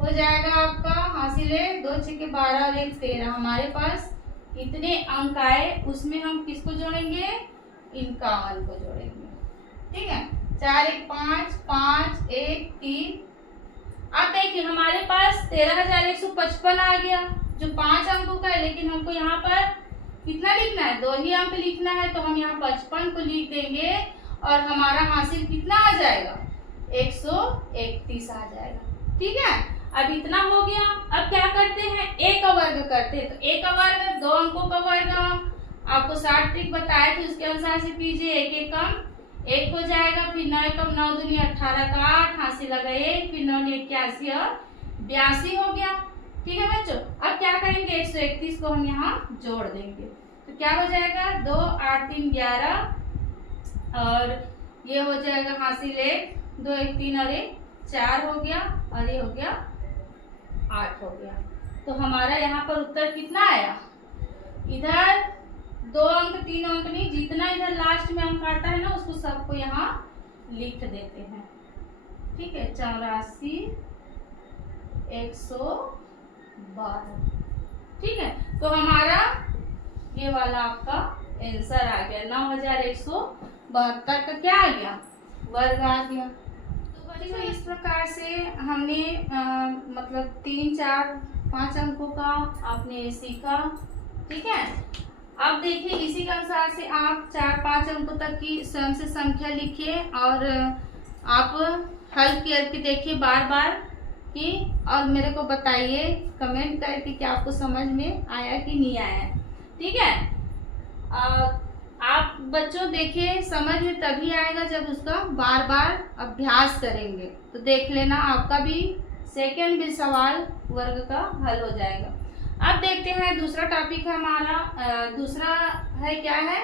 हो जाएगा आपका हासिले 2 छक्के 12 और 1 13। हमारे पास इतने अंक आए, उसमें हम किसको जोड़ेंगे? 51 को जोड़ेंगे। ठीक है, 4 1 5 5 1 3। अब देखिए हमारे पास 13,155 आ गया जो 5 अंकों का है, लेकिन हमको यहाँ पर कितना लिखना है? 2 ही अंक लिखना है, तो हम यहाँ 55 को लिख देंगे और हमारा हासिल कितना आ जाएगा? 131 आ जाएगा। ठीक है, अब इतना हो गया। अब क्या करते हैं? ए का वर्ग करते हैं। तो ए का वर्ग 2 अंकों का वर्ग आपको 60 ट्रिक बताए थे, उसके अनुसार से कीजिए। 1 1 कम 1 हो जाएगा, फिर 9 कम 9 दूनी 18 का 8, हासिल लगा 1, फिर 9 81 और 82 हो गया। ठीक है बच्चों, अब क्या करेंगे? 131 को हम यहाँ जोड़ देंगे, तो क्या हो जाएगा? 2 8 3 11 और ये हो जाएगा हासिल 1 2 1 3 और 1 4 हो गया और ये हो गया 8 हो गया। तो हमारा यहाँ पर उत्तर कितना आया? इधर 2 अंक 3 अंक नहीं, जितना इधर लास्ट में अंक आता है ना उसको सबको यहाँ लिख देते हैं। ठीक है, 84 112। ठीक है, तो हमारा ये वाला आपका आंसर आ गया 9172 का क्या आ गया? वर्ग आ गया। तो बच्चों इस प्रकार से हमने मतलब 3 4 5 अंकों का आपने सीखा। ठीक है, अब देखिए इसी के अनुसार से आप 4 5 अंकों तक की स्वयं से संख्या लिखिए और आप हल करके देखिए बार बार कि, और मेरे को बताइए कमेंट करके कि आपको समझ में आया कि नहीं आया। ठीक है, आप बच्चों देखिए समझ में तभी आएगा जब उसका बार बार अभ्यास करेंगे। तो देख लेना आपका भी सेकंड भी सवाल वर्ग का हल हो जाएगा। अब देखते हैं दूसरा टॉपिक है हमारा। दूसरा है क्या है?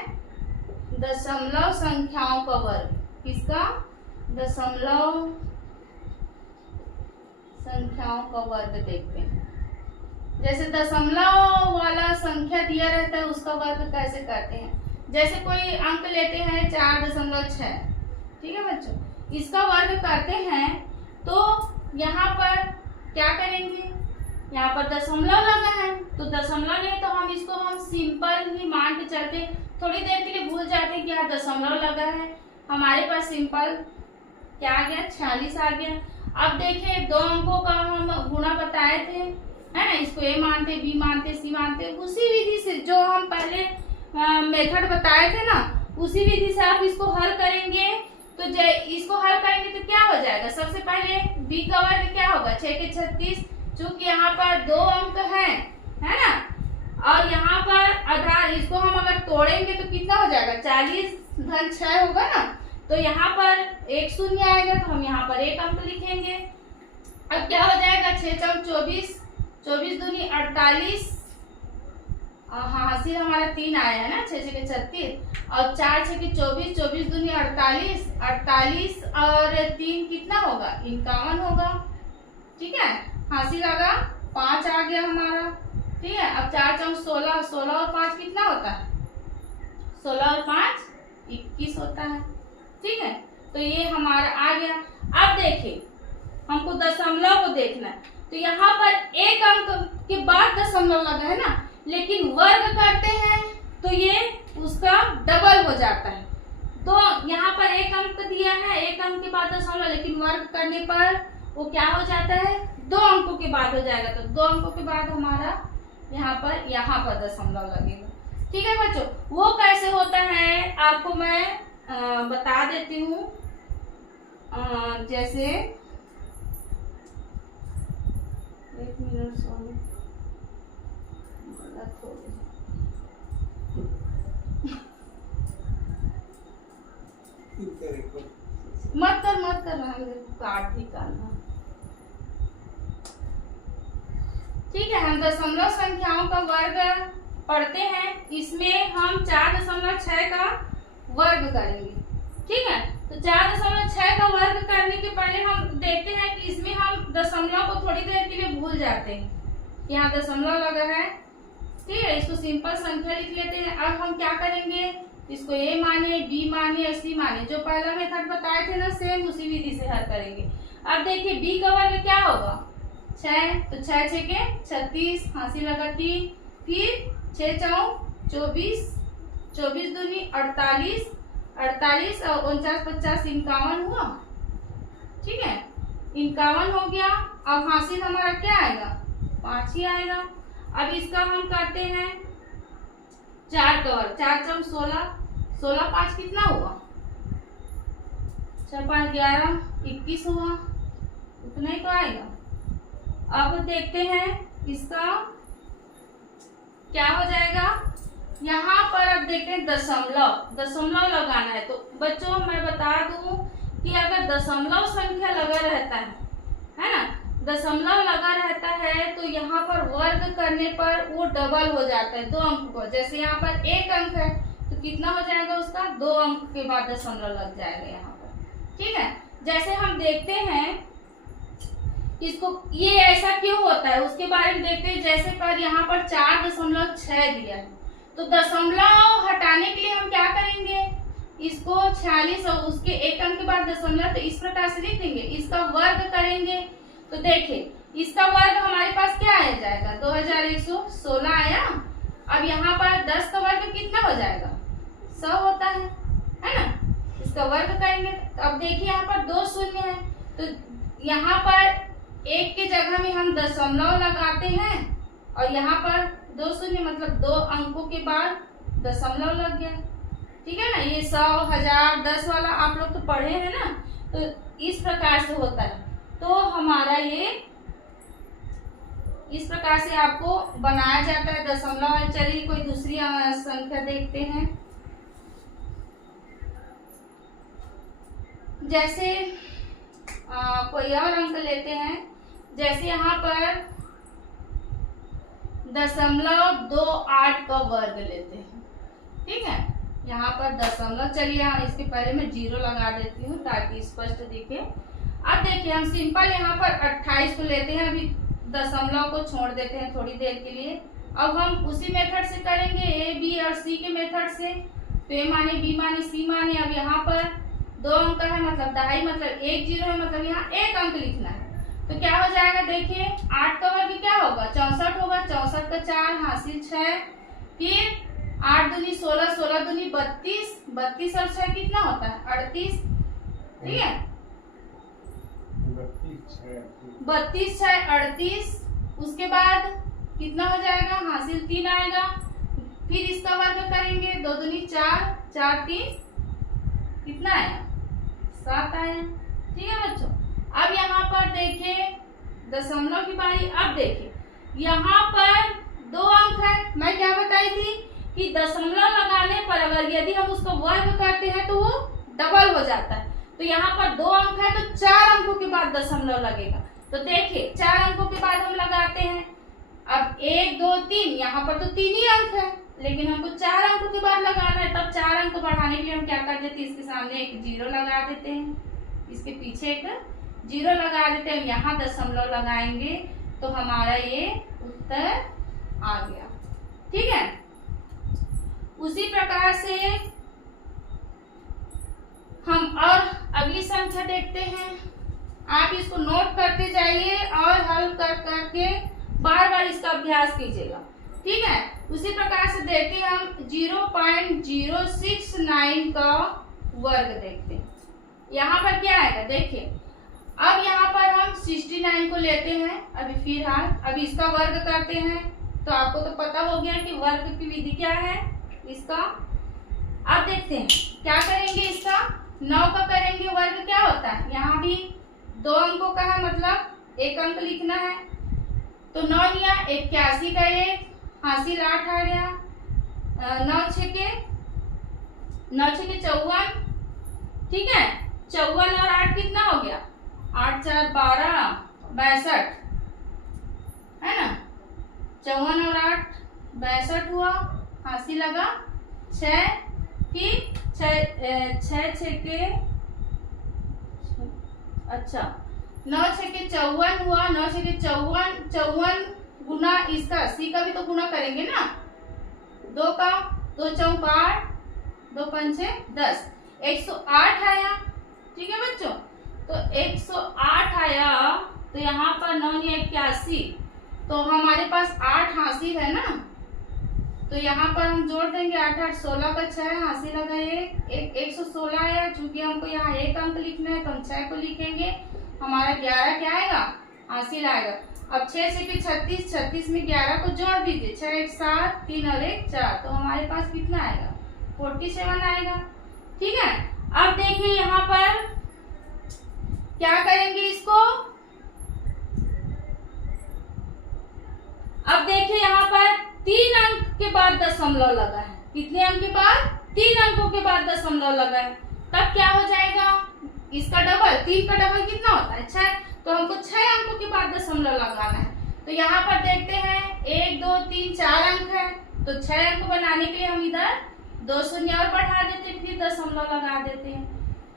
दशमलव संख्याओं का वर्ग। किसका? दशमलव संख्याओं का वर्ग देखते हैं। जैसे दशमलव वाला संख्या दिया रहता है उसका वर्ग कैसे करते हैं। जैसे कोई अंक लेते हैं 4.6। ठीक है बच्चों, इसका वर्ग करते हैं तो यहाँ पर क्या करेंगे? यहाँ पर दशमलव लगा है, तो दशमलव नहीं तो हम इसको सिंपल ही मान के चलते। थोड़ी देर के लिए भूल जाते हैं कि यहाँ दशमलव लगा है। हमारे पास सिंपल क्या आ गया? 46 आ गया। अब देखिए 2 अंकों का हम गुणा बताए थे, है ना? इसको ए मानते, बी मानते, सी मानते, उसी विधि से जो हम पहले मेथड बताए थे ना, उसी विधि से आप इसको हल करेंगे। तो इसको हल करेंगे तो क्या हो जाएगा? सबसे पहले बी का वर्ग क्या होगा? 6 के 36, चूंकि यहाँ पर 2 अंक हैं, है ना? और यहाँ पर आधार इसको हम अगर तोड़ेंगे तो कितना हो जाएगा? 40 धन 6 होगा ना। तो यहाँ पर 1 शून्य आएगा, तो हम यहाँ पर 1 अंक लिखेंगे। अब क्या हो जाएगा? 6 चौक 24, 24 दूनी 48, हासिल हमारा 3 आया है ना, 6 6 के 36 और 4 6 के 24, 24 दूनी 48, 48 और 3 कितना होगा? 51 होगा। ठीक है, हासिल आगा 5 आ गया हमारा। ठीक है, अब 4 चौक 16, 16 और 5 कितना होता है? 16 और 5 21 होता है। ठीक है, तो ये हमारा आ गया। अब देखिए हमको दशमलव को देखना है, तो यहाँ पर 1 अंक के बाद दशमलव लगा है ना, लेकिन वर्ग करते हैं तो ये उसका डबल हो जाता है। तो यहाँ पर 1 अंक दिया है, 1 अंक के बाद दशमलव, लेकिन वर्ग करने पर वो क्या हो जाता है? 2 अंकों के बाद हो जाएगा। तो 2 अंकों के बाद हमारा यहाँ पर दशमलव लगेगा। ठीक है बच्चों, वो कैसे होता है आपको मैं बता देती हूँ। जैसे 1 मिनट सोने मत कर काट ही करना। ठीक है, हम दशमलव संख्याओं का वर्ग पढ़ते हैं। इसमें हम 4.6 का वर्ग करेंगे। ठीक है, तो 4.6 का वर्ग करने के पहले हम देखते हैं कि इसमें हम दशमलव को थोड़ी देर के लिए भूल जाते हैं। यहाँ दशमलव लगा है, ठीक है, इसको सिंपल संख्या लिख लेते हैं। अब हम क्या करेंगे? इसको ए माने, बी माने, सी माने। जो पहला मेथड बताए थे ना सेम उसी विधि से हल करेंगे। अब देखिए बी का वर्ग क्या होगा 6, तो 6 6 के 36, हासिल लगा 3, फिर 6 4 24, 24 दूनी 48, 48 और 49 50 51 हुआ। ठीक है 51 हो गया। अब हासिल हमारा क्या आएगा 5 ही आएगा। अब इसका हम करते हैं 4 का वर्ग, 4 4 16, 16 5 कितना हुआ 6 5 11 21 हुआ, उतना ही तो आएगा। अब देखते हैं इसका क्या हो जाएगा। यहाँ पर अब देखते हैं दशमलव, दशमलव लगाना है। तो बच्चों मैं बता दूं कि अगर दशमलव संख्या लगा रहता है ना, दशमलव लगा रहता है तो यहाँ पर वर्ग करने पर वो डबल हो जाता है 2 अंक पर। जैसे यहाँ पर 1 अंक है तो कितना हो जाएगा उसका 2 अंक के बाद दशमलव लग जाएगा यहाँ पर। ठीक है जैसे हम देखते हैं इसको, ये ऐसा क्यों होता है उसके बारे में देखते हैं। जैसे पर यहाँ पर 4.6 दिया है तो दशमलव हटाने के लिए हम क्या करेंगे, इसको 46 और उसके 1 अंक के बाद दशमलव, तो इस प्रकार से लिख देंगे। इसका वर्ग करेंगे तो देखिए इसका वर्ग हमारे पास क्या आ जाएगा 2116 आया। अब यहाँ पर 10 का वर्ग कितना हो जाएगा 100 होता है ना। इसका वर्ग करेंगे तो अब देखिए यहाँ पर 2 शून्य है तो यहाँ पर 1 के जगह में हम दशमलव लगाते हैं और यहाँ पर 2 शून्य मतलब 2 अंकों के बाद दशमलव लग गया। ठीक है ना, ये 100 1000 10 वाला आप लोग तो पढ़े हैं ना, तो इस प्रकार से होता है। तो हमारा ये इस प्रकार से आपको बनाया जाता है दशमलव। चलिए कोई दूसरी संख्या देखते हैं। जैसे कोई और अंक लेते हैं। जैसे यहाँ पर 0.28 का वर्ग लेते हैं। ठीक है यहाँ पर दशमलव, चलिए यहाँ इसके पहले मैं 0 लगा देती हूँ ताकि स्पष्ट दिखे। अब देखिए हम सिंपल यहाँ पर 28 को लेते हैं, अभी दशमलव को छोड़ देते हैं थोड़ी देर के लिए। अब हम उसी मेथड से करेंगे ए बी और सी के मेथड से। तो ए माने बी माने सी माने। अब यहाँ पर 2 अंक है मतलब 2.5 मतलब 1 0 है मतलब यहाँ 1 अंक लिखना है। तो क्या हो जाएगा देखिए 8 का वर्ग क्या होगा 64 होगा, 64 का 4 हासिल 6, फिर 8 दूनी 16, 16 दूनी 32, 32 और 6 कितना होता है 38। ठीक है 32 6 38, उसके बाद कितना हो जाएगा हासिल 3 आएगा। फिर इसका वर्ग करेंगे 2 दूनी 4, 4 3 कितना आया 7 आया। ठीक है बच्चों, अब यहाँ पर देखिए दशमलव की बारी। अब देखिए यहाँ पर 2 अंक है, मैं क्या बताई थी कि दशमलव लगाने पर अगर यदि हम उसको वर्ग करते हैं तो वो डबल हो जाता है। तो यहाँ पर 2 अंक है तो 4 अंकों के बाद दशमलव लगेगा। तो देखिए 4 अंकों के बाद हम लगाते हैं। अब 1 2 3, यहाँ पर तो 3 ही अंक है लेकिन हमको 4 अंकों के बाद लगाना है। तब 4 अंक बढ़ाने के लिए हम क्या कर देते हैं, इसके सामने एक 0 लगा देते हैं, इसके पीछे एक 0 लगा देते हैं। यहाँ दशमलव लगाएंगे तो हमारा ये उत्तर आ गया। ठीक है उसी प्रकार से हम और अगली संख्या देखते हैं। आप इसको नोट करते जाइए और हल कर करके बार बार इसका अभ्यास कीजिएगा। ठीक है उसी प्रकार से देखते हैं हम 0.069 का वर्ग देखते हैं। यहाँ पर क्या आएगा देखिए। अब यहाँ पर हम 69 को लेते हैं अभी फिलहाल। अब इसका वर्ग करते हैं तो आपको तो पता हो गया कि वर्ग की विधि क्या है इसका। अब देखते हैं क्या करेंगे, इसका 9 का करेंगे वर्ग क्या होता है। यहाँ भी 2 अंकों का है मतलब 1 अंक लिखना है। तो 9 या 81 का 1 हासिल 8 आ गया। 9 6 के 54। ठीक है 54 और 8 कितना हो गया 8 4 12 62 है ना। 54 और 8 62 हुआ, हासिल लगा 6, फिर 6 के अच्छा 9 6 के 54 हुआ। 9 6 के 54 गुना इसका 80 का भी तो गुना करेंगे ना। 2 का 2 4 8 2 पंचे 10, 108 आया। ठीक है बच्चों, तो 108 आया, तो यहाँ पर 9 81, तो हमारे पास 8 हासिल है ना, तो यहाँ पर हम जोड़ देंगे 8 8 16 का 6 हासिल लगा 116 आया। चूंकि हमको यहाँ 1 अंक लिखना है तो हम 6 को लिखेंगे, हमारा 11 क्या आएगा, हासिल आएगा। अब 6 से 36, 36 में 11 को जोड़ दीजिए, 6 1 7, 3 और 1 4, तो हमारे पास कितना आएगा, 47 आएगा। ठीक है, अब देखिए यहाँ पर क्या करेंगे इसको, अब देखिए यहाँ पर 3 अंक के बाद दशमलव लगा है। कितने अंक के बाद, 3 अंकों के बाद दशमलव लगा है, तब क्या हो जाएगा, इसका डबल, 3 का डबल कितना होता है 6, तो हमको 6 अंकों के बाद दशमलव लगाना है। तो यहाँ पर देखते हैं 1 2 3 4 अंक है, तो 6 अंक बनाने के लिए हम इधर 2 शून्य और बढ़ा देते हैं, फिर दशमलव लगा देते हैं।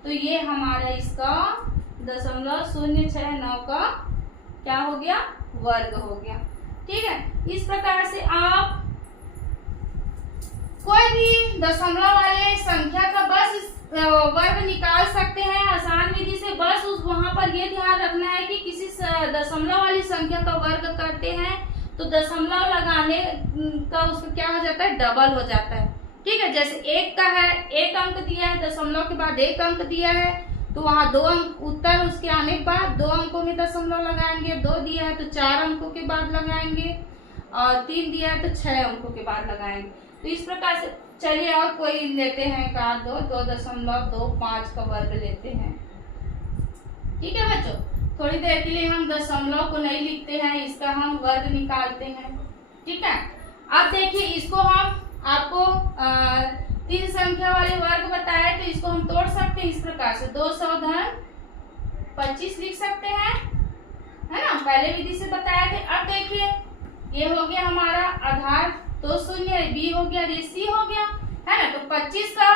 तो ये हमारा इसका 0.069 का क्या हो गया, वर्ग हो गया। ठीक है, इस प्रकार से आप कोई भी दशमलव वाले संख्या का बस वर्ग निकाल सकते हैं आसान विधि से। बस उस वहां पर ये ध्यान रखना है कि किसी दशमलव वाली संख्या का वर्ग करते हैं तो दशमलव लगाने का उसका क्या हो जाता है, डबल हो जाता है। ठीक है, जैसे 1 का है, 1 अंक दिया है, दशमलव के बाद 1 अंक दिया है, तो वहाँ 2 अंक उत्तर उसके आने के बाद 2 अंकों में दशमलव लगाएंगे। 2 दिया है तो 4 अंकों के बाद लगाएंगे, और 3 दिया है तो 6 अंकों के बाद लगाएंगे। तो इस प्रकार से चलिए और कोई लेते हैं का 2.25 का वर्ग लेते हैं। ठीक है बच्चों, थोड़ी देर के लिए हम दशमलव को नहीं लिखते हैं, इसका हम वर्ग निकालते हैं। ठीक है, अब देखिए इसको हम आपको 3 संख्या वाले वर्ग बताए, तो इसको हम तोड़ सकते हैं इस प्रकार से, 200 धन 25 लिख सकते हैं, है ना, पहले विधि से बताए थे। अब देखिए ये हो गया हमारा आधार 2 शून्य, बी हो गया, ये सी हो गया, है ना। तो 25 का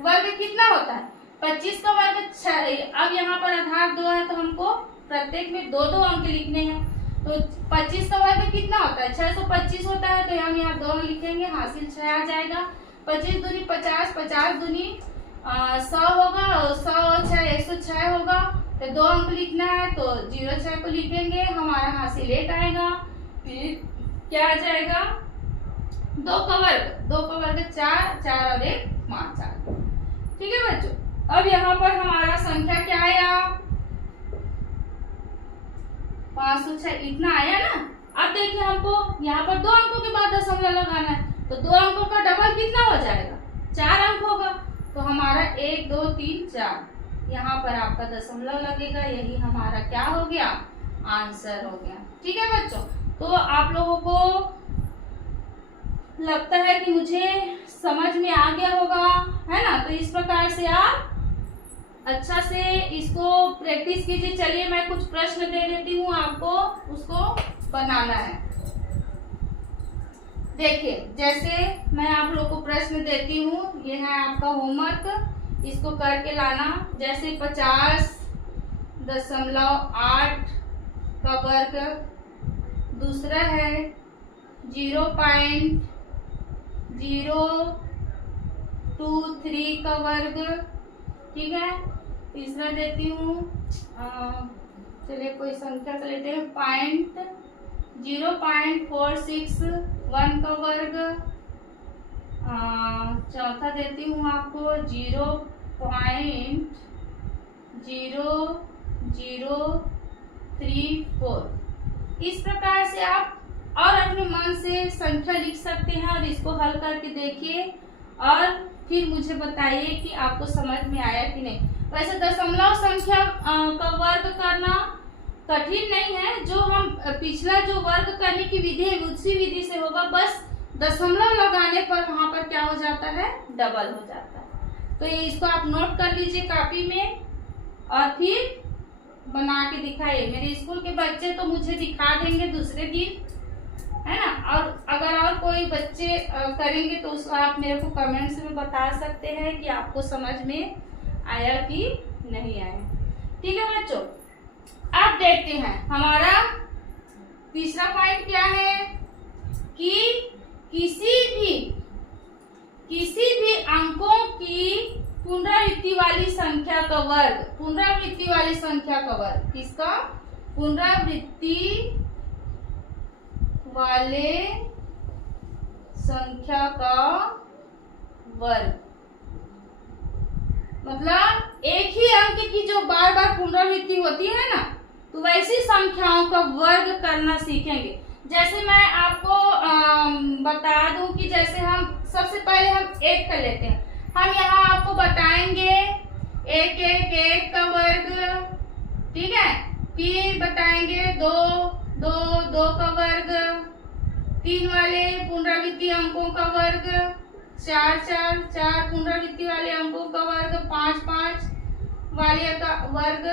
वर्ग कितना होता है, 25 का वर्ग 6। अब यहाँ पर आधार 2 है तो हमको प्रत्येक में 2 अंक लिखने हैं, तो 25 का वर्ग कितना होता है, 625 होता है, तो हम यहाँ 2 लिखेंगे, हासिल 6 आ जाएगा। 25 दूनी 50, 50 दूनी 100 होगा, और 100 और 6 106 होगा, तो 2 अंक लिखना है, तो 06 को लिखेंगे, हमारा हासिल 1 आएगा। फिर क्या आ जाएगा, 2 का वर्ग 4, 4 और 1 5 आ गया। ठीक है बच्चों, अब यहाँ पर हमारा संख्या क्या आया, 506 इतना आया ना। अब देखिए हमको यहाँ पर 2 अंकों के बाद दशमलव लगाना है, तो 2 अंकों का डबल कितना हो जाएगा, 4 अंक होगा, तो हमारा 1 2 3 4, यहाँ पर आपका दशमलव लगेगा, यही हमारा क्या हो गया, आंसर हो गया। ठीक है बच्चों, तो आप लोगों को लगता है कि मुझे समझ में आ गया होगा, है ना। तो इस प्रकार से आप अच्छा से इसको प्रैक्टिस कीजिए। चलिए मैं कुछ प्रश्न दे देती हूँ आपको, उसको बनाना है। देखिए जैसे मैं आप लोग को प्रश्न देती हूँ, ये है आपका होमवर्क, इसको करके लाना। जैसे 50.8 का वर्ग, दूसरा है 0.023 का वर्ग। ठीक है, तीसरा देती हूँ, चलिए कोई संख्या का लेते हैं, 0.461 का वर्ग। चौथा देती हूँ आपको 0.0034। इस प्रकार से आप और अपने मन से संख्या लिख सकते हैं और इसको हल करके देखिए और फिर मुझे बताइए कि आपको समझ में आया कि नहीं। वैसे दशमलव संख्या का वर्ग करना कठिन नहीं है, जो हम पिछला जो वर्ग करने की विधि है उसी विधि से होगा, बस दशमलव लगाने पर वहां पर क्या हो जाता है, डबल हो जाता है। तो ये इसको आप नोट कर लीजिए कॉपी में और फिर बना के दिखाइए। मेरे स्कूल के बच्चे तो मुझे दिखा देंगे दूसरे दिन, है ना, और अगर और कोई बच्चे करेंगे तो उसको आप मेरे को कमेंट्स में बता सकते हैं कि आपको समझ में आया कि नहीं आया। ठीक है बच्चों, अब देखते हैं हमारा तीसरा पॉइंट क्या है कि किसी भी अंकों की पुनरावृत्ति वाली संख्या का वर्ग, पुनरावृत्ति वाली संख्या का वर्ग, किसका? पुनरावृत्ति वाले संख्या का वर्ग। मतलब एक ही अंक की जो बार बार पुनरावृत्ति होती है ना, तो वैसी संख्याओं का वर्ग करना सीखेंगे। जैसे मैं आपको बता दूं कि जैसे हम सबसे पहले हम 1 कर लेते हैं। हम यहाँ आपको बताएंगे 1 1 1 का वर्ग, ठीक है। फिर बताएंगे 2 2 2 का वर्ग, 3 वाले पुनरावृत्ति अंकों का वर्ग, 4 4 4 पुनरावृत्ति वाले अंकों का वर्ग, 5 5 वाले का वर्ग,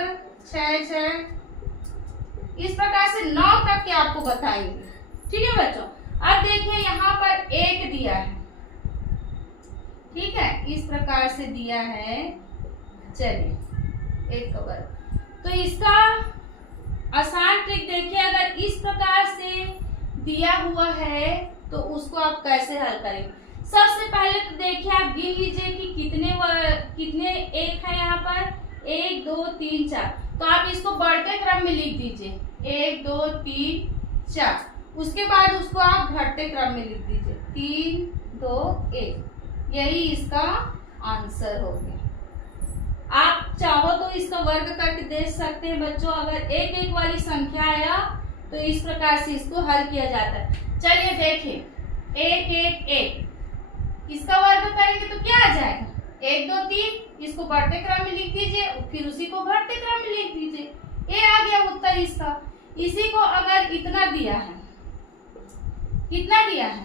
6 6, इस प्रकार से 9 तक के आपको बताएंगे, ठीक है बच्चों। अब देखिए यहाँ पर 1 दिया है, ठीक है, इस प्रकार से दिया है। चलिए 1 का वर्ग, तो इसका आसान ट्रिक देखिए। अगर इस प्रकार से दिया हुआ है तो उसको आप कैसे हल करेंगे। सबसे पहले तो देखिए आप गिन लीजिए कि कितने 1 है यहाँ पर, 1 2 3 4। तो आप इसको बढ़ते क्रम में लिख दीजिए, 1 2 3 4। उसके बाद उसको आप घटते क्रम में लिख दीजिए, 3 2 1। यही इसका आंसर हो गया। आप चाहो तो इसका वर्ग करके देख सकते हैं बच्चों। अगर 1 1 वाली संख्या आया तो इस प्रकार से इसको हल किया जाता है। चलिए देखिए 1 1 1, इसका वर्ग करेंगे तो क्या आ जाएगा, 1 2 3। इसको बढ़ते क्रम में लिख दीजिए, फिर उसी को घटते क्रम में लिख दीजिए। ये आ गया उत्तर इसका। इसी को अगर इतना दिया है, कितना दिया है,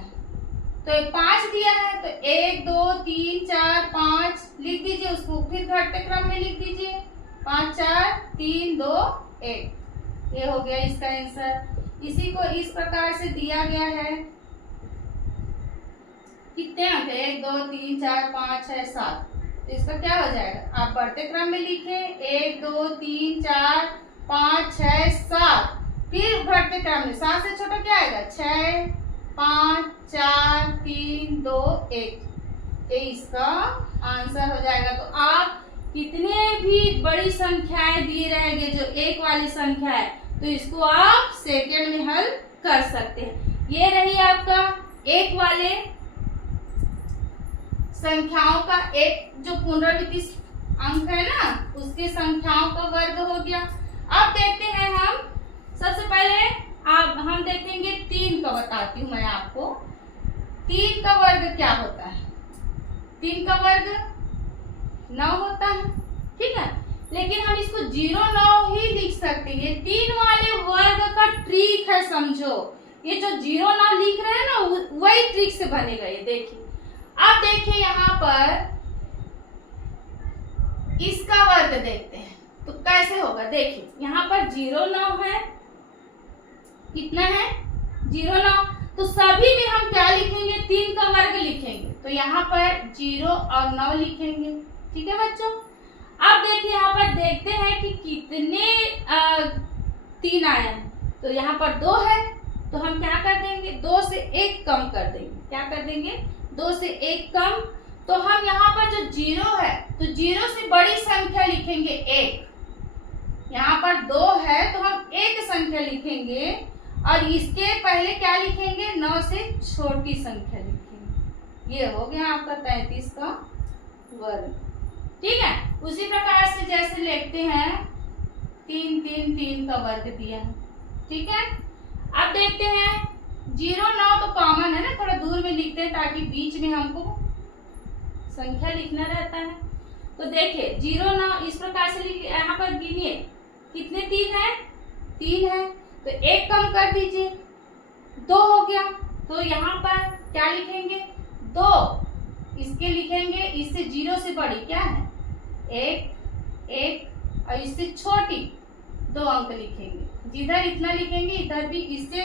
तो 5 दिया है, तो 1 2 3 4 5 लिख दीजिए, उसको फिर घटते क्रम में लिख दीजिए, 5 4 3 2 1। ये हो गया इसका आंसर। इसी को इस प्रकार से दिया गया है। कितने अंक है, 1 2 3 4 5 6 7। तो इसका क्या हो जाएगा, आप बढ़ते क्रम में लिखें, 1 2 3 4 5 6 7, फिर घटते क्रम में 7 से छोटा क्या आएगा, 6 5 4 3 2 1। ये इसका आंसर हो जाएगा। तो आप कितने भी बड़ी संख्याएं दिए रहेंगे जो 1 वाली संख्या है, तो इसको आप सेकंड में हल कर सकते हैं। ये रही आपका 1 वाले संख्याओं का एक जो पुनरावृत्ति अंक है ना, उसके संख्याओं का वर्ग हो गया। अब देखते हैं हम, सबसे पहले हम देखेंगे 3 का। बताती हूँ मैं आपको 3 का वर्ग क्या होता है। 3 का वर्ग 9 होता है, ठीक है। लेकिन हम इसको 0 9 ही लिख सकते हैं। 3 वाले वर्ग का ट्रिक है, समझो। ये जो 0 9 लिख रहे हैं ना, वही ट्रिक से बनेगा। ये देखिए, अब देखिए यहाँ पर इसका वर्ग देखते हैं तो कैसे होगा। देखिए यहाँ पर 0 9 है, कितना है, 0 9। तो सभी में हम क्या लिखेंगे, 3 का वर्ग लिखेंगे। तो यहाँ पर 0 और 9 लिखेंगे, ठीक है बच्चों। अब देखिए यहाँ पर देखते हैं कि कितने 3 आए हैं। तो यहाँ पर 2 है, तो हम क्या कर देंगे, 2 से 1 कम कर देंगे। क्या कर देंगे, 2 से 1 कम। तो हम यहाँ पर जो 0 है, तो 0 से बड़ी संख्या लिखेंगे 1। यहाँ पर 2 है तो हम 1 संख्या लिखेंगे, और इसके पहले क्या लिखेंगे, 9 से छोटी संख्या लिखेंगे। ये हो गया आपका 33 का वर्ग, ठीक है। उसी प्रकार से जैसे लिखते हैं 3 3 3 का वर्ग दिया है, ठीक है। अब देखते हैं 0 9 तो कॉमन है ना, थोड़ा दूर में लिखते हैं ताकि बीच में हमको संख्या लिखना रहता है। तो देखिए 0 9 इस प्रकार से लिखिए। यहाँ पर गिनिए कितने 3 है, 3 है, तो 1 कम कर दीजिए, 2 हो गया। तो यहाँ पर क्या लिखेंगे, 2 इसके लिखेंगे, इससे 0 से बड़ी क्या है 1 1, और इससे छोटी 2 अंक लिखेंगे। जिधर इतना लिखेंगे इधर भी इससे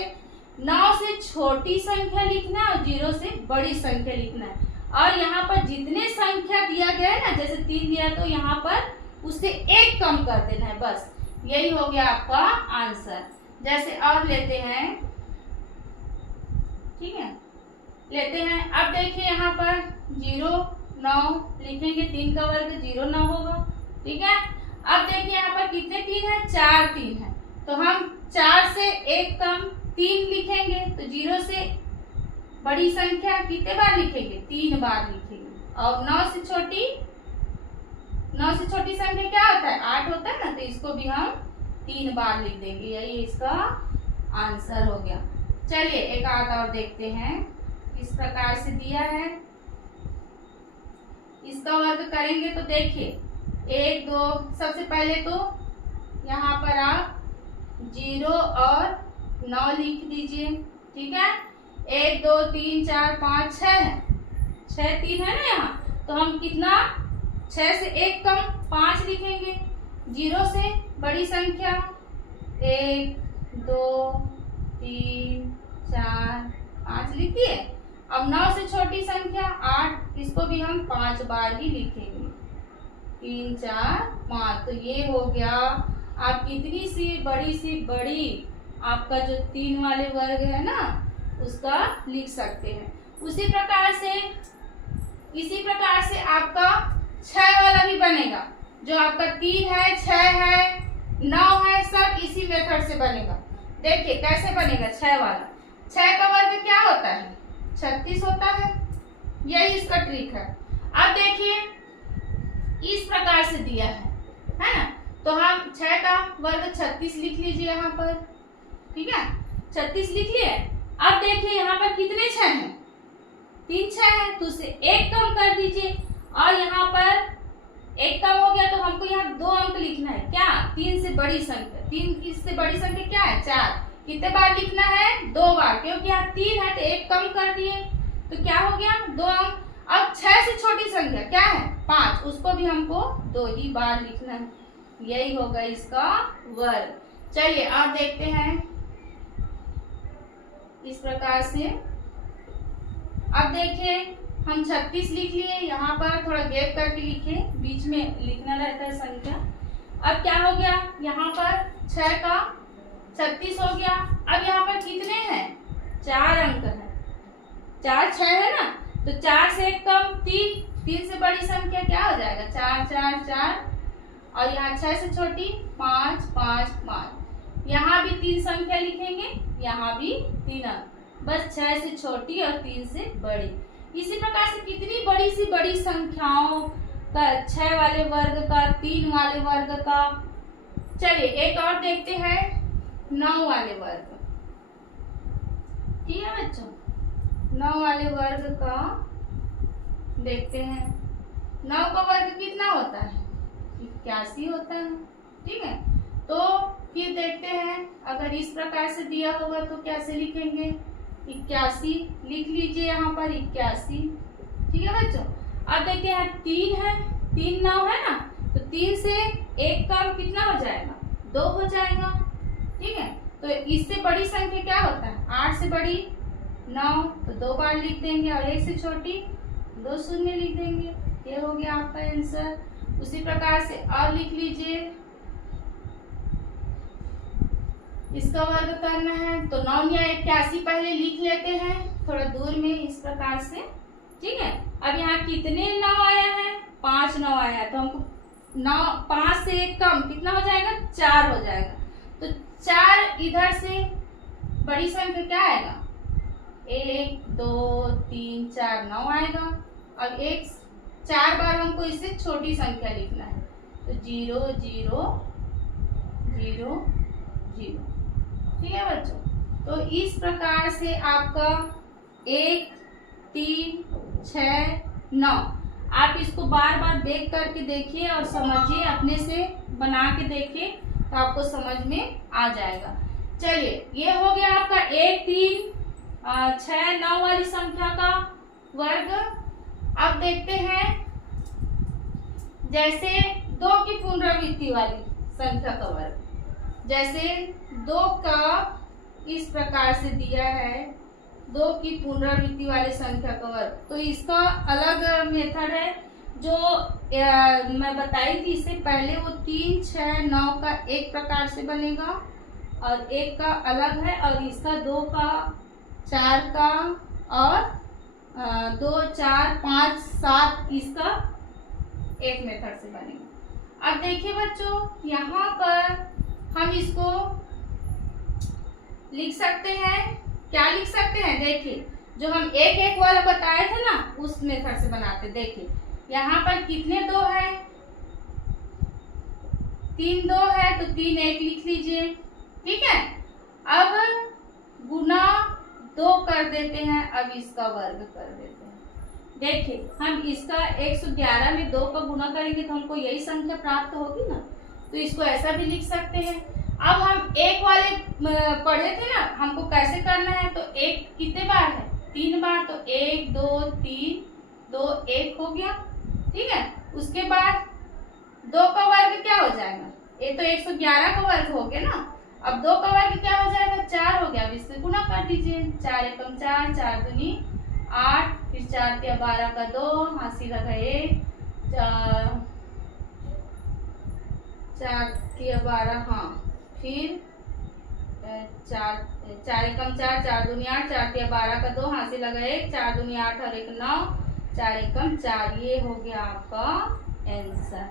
9 से छोटी संख्या लिखना है और 0 से बड़ी संख्या लिखना है। और यहाँ पर जितने संख्या दिया गया है ना, जैसे 3 दिया तो यहाँ पर उससे 1 कम कर देना है, बस। यही हो गया आपका आंसर। जैसे और लेते हैं, ठीक है, लेते हैं। अब देखिए यहाँ पर 0 9 लिखेंगे, 3 का वर्ग 0 9 होगा। ठीक है, अब देखिए यहाँ पर कितने 3 है, 4 3 है, तो हम 4 से 1 कम 3 लिखेंगे, तो 0 से बड़ी संख्या कितने बार लिखेंगे, 3 बार लिखेंगे। और 9 से छोटी संख्या क्या होता है, 8 होता है ना, तो इसको भी हम 3 बार लिख देंगे, यही इसका आंसर हो गया। चलिए एक आध और देखते हैं, इस प्रकार से दिया है, इसका वर्ग करेंगे तो देखिए 1 2, सबसे पहले तो यहाँ पर आप 0 और 9 लिख दीजिए। ठीक है, 1 2 3 4 5 6 है, 6 3 है ना यहाँ, तो हम कितना 6 से 1 कम 5 लिखेंगे। 0 से बड़ी संख्या 1 2 3 4 5 लिख दिए। अब 9 से छोटी संख्या 8, इसको भी हम 5 बार ही लिखेंगे, 3 4 5। तो ये हो गया आप कितनी सी बड़ी आपका जो 3 वाले वर्ग है ना उसका लिख सकते हैं। इसी प्रकार से आपका 6 वाला भी बनेगा, जो आपका 3 है 6 है 9 है, सब इसी मेथड से बनेगा। देखिए कैसे बनेगा 6 वाला, 6 का वर्ग क्या होता है, 36 होता है, यही इसका ट्रिक है। अब देखिए इस प्रकार से दिया है ना, तो हम 6 का वर्ग 36 लिख लीजिए यहाँ पर। ठीक है, 36 लिख लिए। अब देखिए यहाँ पर कितने 6 हैं, 3 6 है, तो उसे 1 कम कर दीजिए, और यहाँ पर 1 कम हो गया तो हमको यहाँ 2 अंक लिखना है, क्या 3 से बड़ी संख्या, 3 से बड़ी संख्या क्या है 4, कितने बार लिखना है 2 बार, क्योंकि यहाँ 3 है तो 1 कम कर दिए, तो क्या हो गया 2 अंक। अब 6 से छोटी संख्या क्या है 5, उसको भी हमको 2 ही बार लिखना है, यही होगा इसका वर्ग। चलिए आप देखते हैं इस प्रकार से। अब देखिए हम 36 लिख लिए, यहाँ पर थोड़ा गैप करके लिखे, बीच में लिखना रहता है संख्या। अब क्या हो गया, यहाँ पर 6 का 36 हो गया। अब यहाँ पर कितने हैं 4 अंक है, 4 6 है ना, तो 4 से 1 कम 3, 3 से बड़ी संख्या क्या हो जाएगा 4 4 4, और यहाँ 6 से छोटी 5 5 5, यहाँ भी 3 संख्या लिखेंगे, यहाँ भी 3 अंक, बस 6 से छोटी और 3 से बड़ी। इसी प्रकार से कितनी बड़ी संख्याओं का 6 वाले वर्ग का, 3 वाले वर्ग का। चलिए एक और देखते हैं 9 वाले वर्ग। ठीक है बच्चों, 9 वाले वर्ग का देखते हैं। 9 का वर्ग कितना होता है 81 होता है। ठीक है, तो फिर देखते हैं, अगर इस प्रकार से दिया होगा तो कैसे लिखेंगे, 81 लिख लीजिए यहाँ पर 81। ठीक है बच्चों, अब देखते हैं 3 है, 3 9 है ना, तो 3 से 1 कम कितना हो जाएगा 2 हो जाएगा। ठीक है, तो इससे बड़ी संख्या क्या होता है 8 से बड़ी 9, तो 2 बार लिख देंगे, और 1 से छोटी 2 शून्य लिख देंगे, ये हो गया आपका आंसर। उसी प्रकार से और लिख लीजिए, इसका वर्ग करना है तो 9 या 81 पहले लिख लेते हैं थोड़ा दूर में इस प्रकार से। ठीक है, अब यहाँ कितने 9 आया है 5 9 आया है, तो हमको 9 5 से 1 कम कितना हो जाएगा 4 हो जाएगा, तो 4 इधर से बड़ी संख्या क्या आएगा 1 2 3 4 9 आएगा। अब 4 बार हमको इससे छोटी संख्या लिखना है, तो 0 0 0 0। ठीक है बच्चों, तो इस प्रकार से आपका 1 3 6 9, आप इसको बार बार देख करके देखिए और समझिए, अपने से बना के देखिए तो आपको समझ में आ जाएगा। चलिए ये हो गया आपका 1 3 6 9 वाली संख्या का वर्ग। अब देखते हैं जैसे 2 की पुनरावृत्ति वाली संख्या का वर्ग, जैसे 2 का इस प्रकार से दिया है 2 की पुनरावृत्ति वाले संख्या का वर्ग, तो इसका अलग मेथड है जो मैं बताई थी इससे पहले, वो 3 6 9 का एक प्रकार से बनेगा और एक का अलग है, और इसका 2 का 4 का और 2 4 5 7 इसका एक मेथड से बनेगा। अब देखिए बच्चों, यहाँ पर हम इसको लिख सकते हैं। क्या लिख सकते हैं? देखिए, जो हम एक एक वाला बताए थे ना, उस मेथड से बनाते। देखिए यहाँ पर कितने 2 है? 3 2 है, तो 3 1 लिख लीजिए। ठीक है, अब गुना 2 कर देते हैं। अब इसका वर्ग कर देते हैं। देखिए, हम इसका 111 में 2 का गुना करेंगे तो हमको यही संख्या प्राप्त होगी ना, तो इसको ऐसा भी लिख सकते हैं। अब हम एक वाले पढ़े थे ना, हमको कैसे करना है, तो एक कितने बार है? 3 बार, तो 1 2 3 2 1 हो गया। ठीक है, उसके बाद 2 का वर्ग क्या हो जाएगा? ये तो 111 का वर्ग हो गया ना। अब 2 का वर्ग क्या हो जाएगा? 4 हो गया। अब इससे गुना कर दीजिए। 4 एकम 4, 4 दूनी 8, फिर 4 तिया 12 का 2, हासी लगा 1, 4 तिया 12, हाँ, फिर 4 एकम 4, 4 दूनी 8, 4 तिया 12 का 2, हासी लगा 1, 4 दूनी 8 और 1 9, 4 एकम 4। ये हो गया आपका आंसर।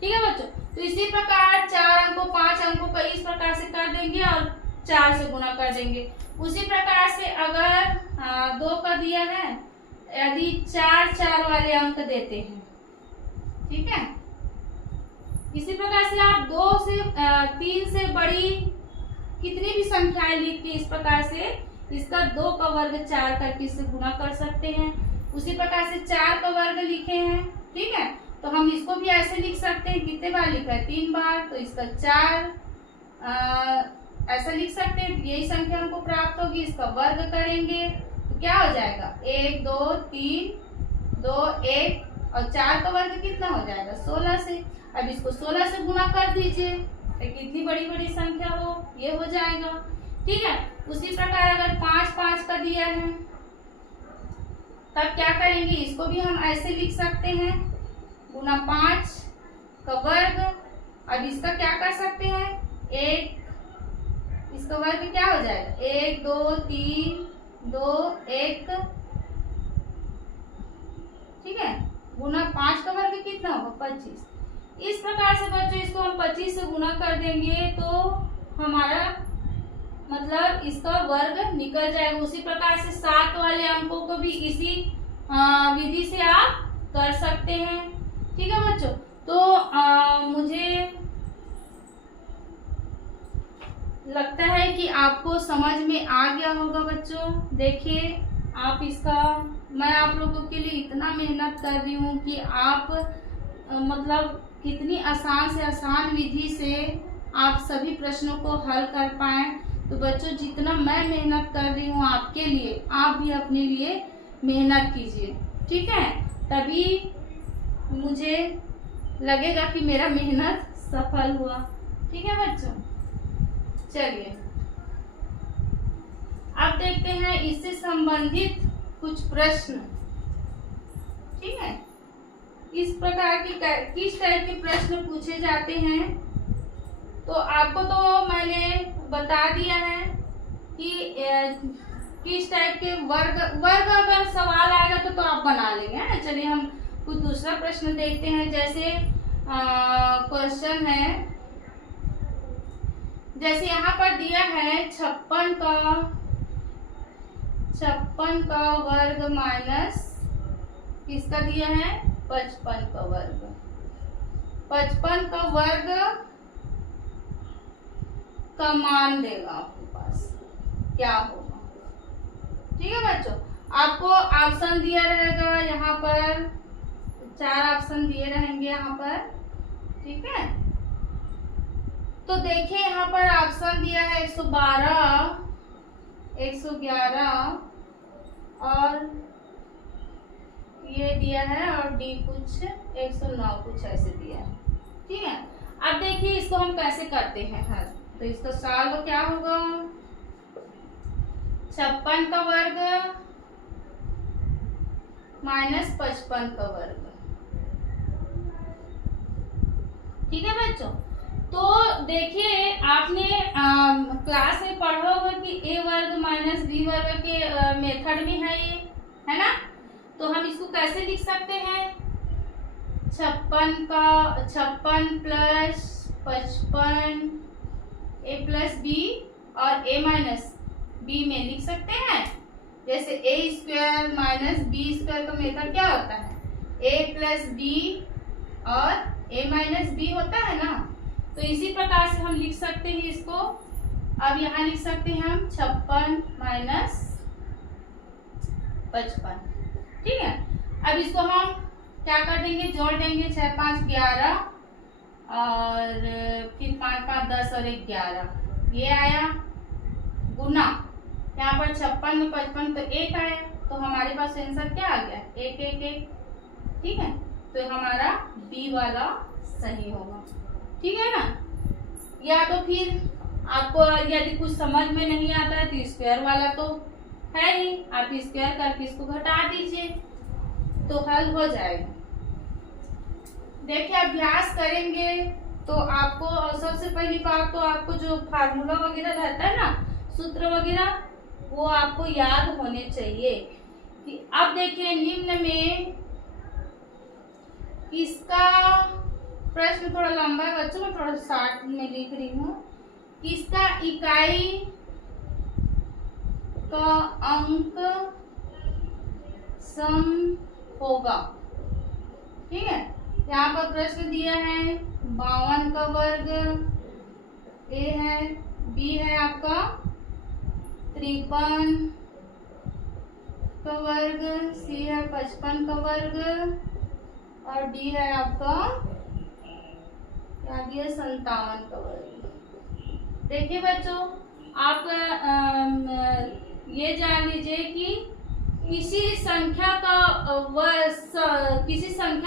ठीक है बच्चों, तो इसी प्रकार 4 अंकों 5 अंकों का इस प्रकार से कर देंगे और 4 से गुना कर देंगे। उसी प्रकार से अगर 2 का दिया है, यदि 4 4 वाले अंक देते हैं, ठीक है, इसी प्रकार से आप 2 से 3 से बड़ी कितनी भी संख्याएं लिख के इस प्रकार से इसका 2 का वर्ग 4 करके इससे गुना कर सकते हैं। उसी प्रकार से 4 का वर्ग लिखे हैं, ठीक है, तो हम इसको भी ऐसे लिख सकते हैं। कितने बार लिखा है? 3 बार, तो इसका 4 ऐसा लिख सकते हैं। यही संख्या हमको प्राप्त होगी। इसका वर्ग करेंगे तो क्या हो जाएगा? 1 2 3 2 1 और 4 का वर्ग कितना हो जाएगा? 16 से। अब इसको 16 से गुना कर दीजिए, कितनी बड़ी बड़ी संख्या हो, ये हो जाएगा। ठीक है, उसी प्रकार अगर 5 5 का दिया है, तब क्या करेंगे? इसको भी हम ऐसे लिख सकते हैं, गुना 5 का वर्ग। अब इसका क्या कर सकते हैं? 1, इसका वर्ग क्या हो जाएगा? 1 2 3 2 1, ठीक है, गुना 5 का वर्ग कितना होगा? 25। इस प्रकार से बच्चों इसको हम 25 से गुना कर देंगे तो हमारा मतलब इसका वर्ग निकल जाएगा। उसी प्रकार से 7 वाले अंकों को भी इसी विधि से आप कर सकते हैं। ठीक है बच्चों, तो मुझे लगता है कि आपको समझ में आ गया होगा बच्चों। देखिए, आप इसका मैं आप लोगों के लिए इतना मेहनत कर रही हूँ कि आप मतलब कितनी आसान से आसान विधि से आप सभी प्रश्नों को हल कर पाएं। तो बच्चों, जितना मैं मेहनत कर रही हूँ आपके लिए, आप भी अपने लिए मेहनत कीजिए। ठीक है, तभी मुझे लगेगा कि मेरा मेहनत सफल हुआ। ठीक है बच्चों, चलिए अब देखते हैं इससे संबंधित कुछ प्रश्न। ठीक है, इस प्रकार के किस टाइप के प्रश्न पूछे जाते हैं, तो आपको तो मैंने बता दिया है कि किस टाइप के वर्ग अगर सवाल आएगा तो आप बना लेंगे, है ना। चलिए हम कुछ दूसरा प्रश्न देखते हैं। जैसे क्वेश्चन है, जैसे यहाँ पर दिया है 56 का वर्ग माइनस किसका दिया है? 55 का वर्ग। 55 का वर्ग का मान देगा आपके पास, क्या होगा? ठीक है बच्चों, आपको ऑप्शन दिया रहेगा यहाँ पर, 4 ऑप्शन दिए रहेंगे यहाँ पर। ठीक है, तो देखिए यहाँ पर ऑप्शन दिया है 112, 111 और ये दिया है, और डी कुछ 109 कुछ ऐसे दिया है। ठीक है, अब देखिए इसको हम कैसे करते हैं हल। तो इसका सॉल्व क्या होगा? 56 का वर्ग माइनस 55 का वर्ग। ठीक है बच्चों, तो देखिए आपने क्लास में पढ़ा होगा कि ए वर्ग माइनस बी वर्ग के मेथड में है ये। है ना। तो हम इसको कैसे लिख सकते हैं, 56 प्लस 55 a प्लस बी और a माइनस बी में लिख सकते हैं। जैसे a square minus B square का मेथड क्या होता है, a प्लस बी और a माइनस बी होता है ना। तो इसी प्रकार से हम लिख सकते हैं इसको। अब यहाँ लिख सकते हैं हम 56 माइनस 55, ठीक है। अब इसको हम क्या कर देंगे, जोड़ देंगे, 6 5 11 और फिर 5 5 10 और 1 11, ये आया गुना, यहाँ पर 56 में 55 तो 1 आया, तो हमारे पास आंसर क्या आ गया, 1 1 1, ठीक है। तो हमारा बी वाला सही होगा, ठीक है ना। या तो फिर आपको यदि कुछ समझ में नहीं आता है तो स्क्वायर वाला तो है ही, आप स्क्वायर करके इसको घटा दीजिए तो हल हो जाएगा। देखिए अभ्यास करेंगे तो आपको सबसे पहली बात तो आपको जो फार्मूला वगैरह रहता है ना, सूत्र वगैरह, वो आपको याद होने चाहिए। कि अब देखिए निम्न में किसका प्रश्न थोड़ा लंबा है बच्चों, मैं थोड़ा शॉर्ट में लिख रही हूँ। किसका इकाई का अंक सम होगा, ठीक है। यहाँ पर प्रश्न दिया है 52 का वर्ग, ए है, बी है आपका 53 का वर्ग, सी है 55 का वर्ग और डी है आपका क्या दिया 57 का वर्ग। देखिए बच्चों आप ये जान लीजिए कि किसी संख्या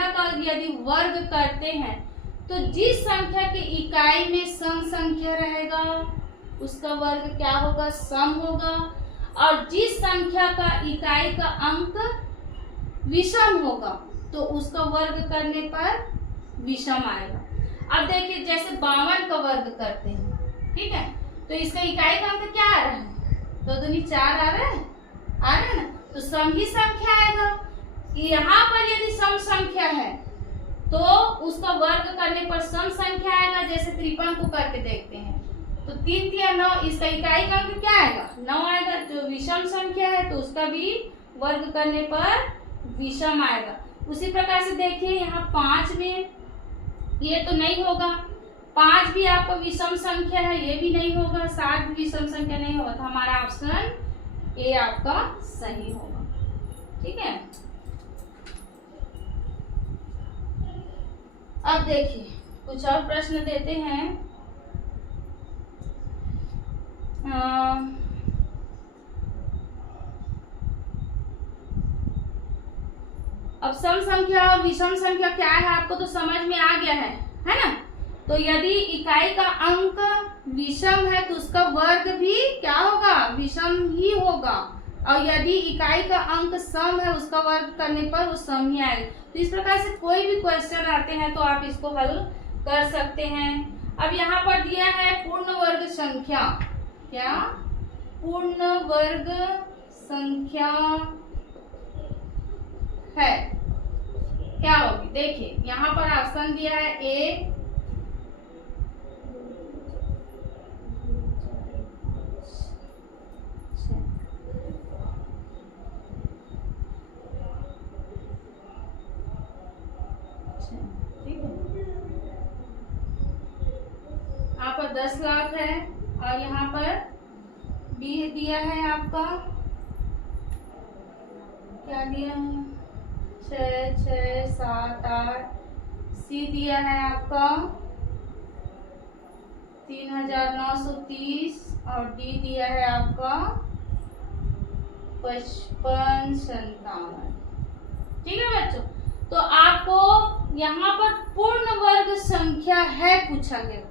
का यदि वर्ग करते हैं तो जिस संख्या की इकाई में सम संख्या रहेगा उसका वर्ग क्या होगा, सम होगा, और जिस संख्या का इकाई का अंक विषम होगा तो उसका वर्ग करने पर विषम आएगा। अब देखिए जैसे 52 का वर्ग करते हैं, ठीक है, तो इसका इकाई का अंक क्या आ रहा है, 2 दूनी 4 आ रहा है ना, तो सम ही संख्या आएगा। यहाँ पर यदि सम संख्या है तो उसका वर्ग करने पर सम संख्या आएगा। जैसे 53 को करके देखते हैं तो 3 3 9, इसका इकाई का अंक क्या आएगा, 9 आएगा। जो विषम संख्या है तो उसका भी वर्ग करने पर विषम आएगा। उसी प्रकार से देखिए यहाँ 5 में ये तो नहीं होगा, 5 भी आपका विषम संख्या है, ये भी नहीं होगा, 7 भी विषम संख्या नहीं होगा, तो हमारा ऑप्शन ए आपका सही होगा, ठीक है। अब देखिए कुछ और प्रश्न देते हैं। अब सम संख्या और विषम संख्या क्या है आपको तो समझ में आ गया है ना। तो यदि इकाई का अंक विषम है तो उसका वर्ग भी क्या होगा, विषम ही होगा, और यदि इकाई का अंक सम है उसका वर्ग करने पर वो सम ही आएगा। तो इस प्रकार से कोई भी क्वेश्चन आते हैं तो आप इसको हल कर सकते हैं। अब यहाँ पर दिया है पूर्ण वर्ग संख्या, क्या पूर्ण वर्ग संख्या है क्या होगी। देखिए यहाँ पर ऑप्शन दिया है ए, यहाँ पर 10 लाख है और यहाँ पर बी दिया है आपका क्या दिया है 6 6 7 8, सी दिया है आपका 3930 और डी दिया है आपका 55 57, ठीक है बच्चों। तो आपको यहाँ पर पूर्ण वर्ग संख्या है पूछा गया।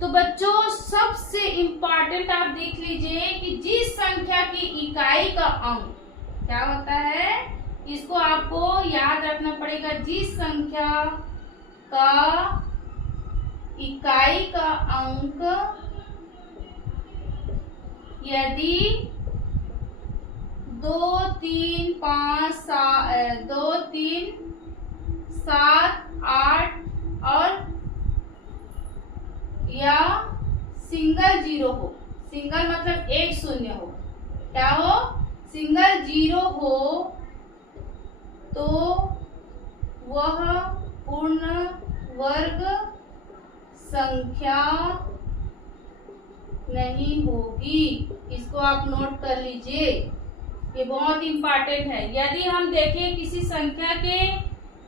तो बच्चों सबसे इम्पोर्टेंट आप देख लीजिए कि जिस संख्या की इकाई का अंक क्या होता है, इसको आपको याद रखना पड़ेगा। जिस संख्या का इकाई का अंक यदि 2 3 5 2 3 7 8 और या सिंगल जीरो हो, सिंगल मतलब एक शून्य हो, क्या हो, सिंगल जीरो हो तो वह पूर्ण वर्ग संख्या नहीं होगी। इसको आप नोट कर लीजिए, ये बहुत इंपॉर्टेंट है। यदि हम देखें किसी संख्या के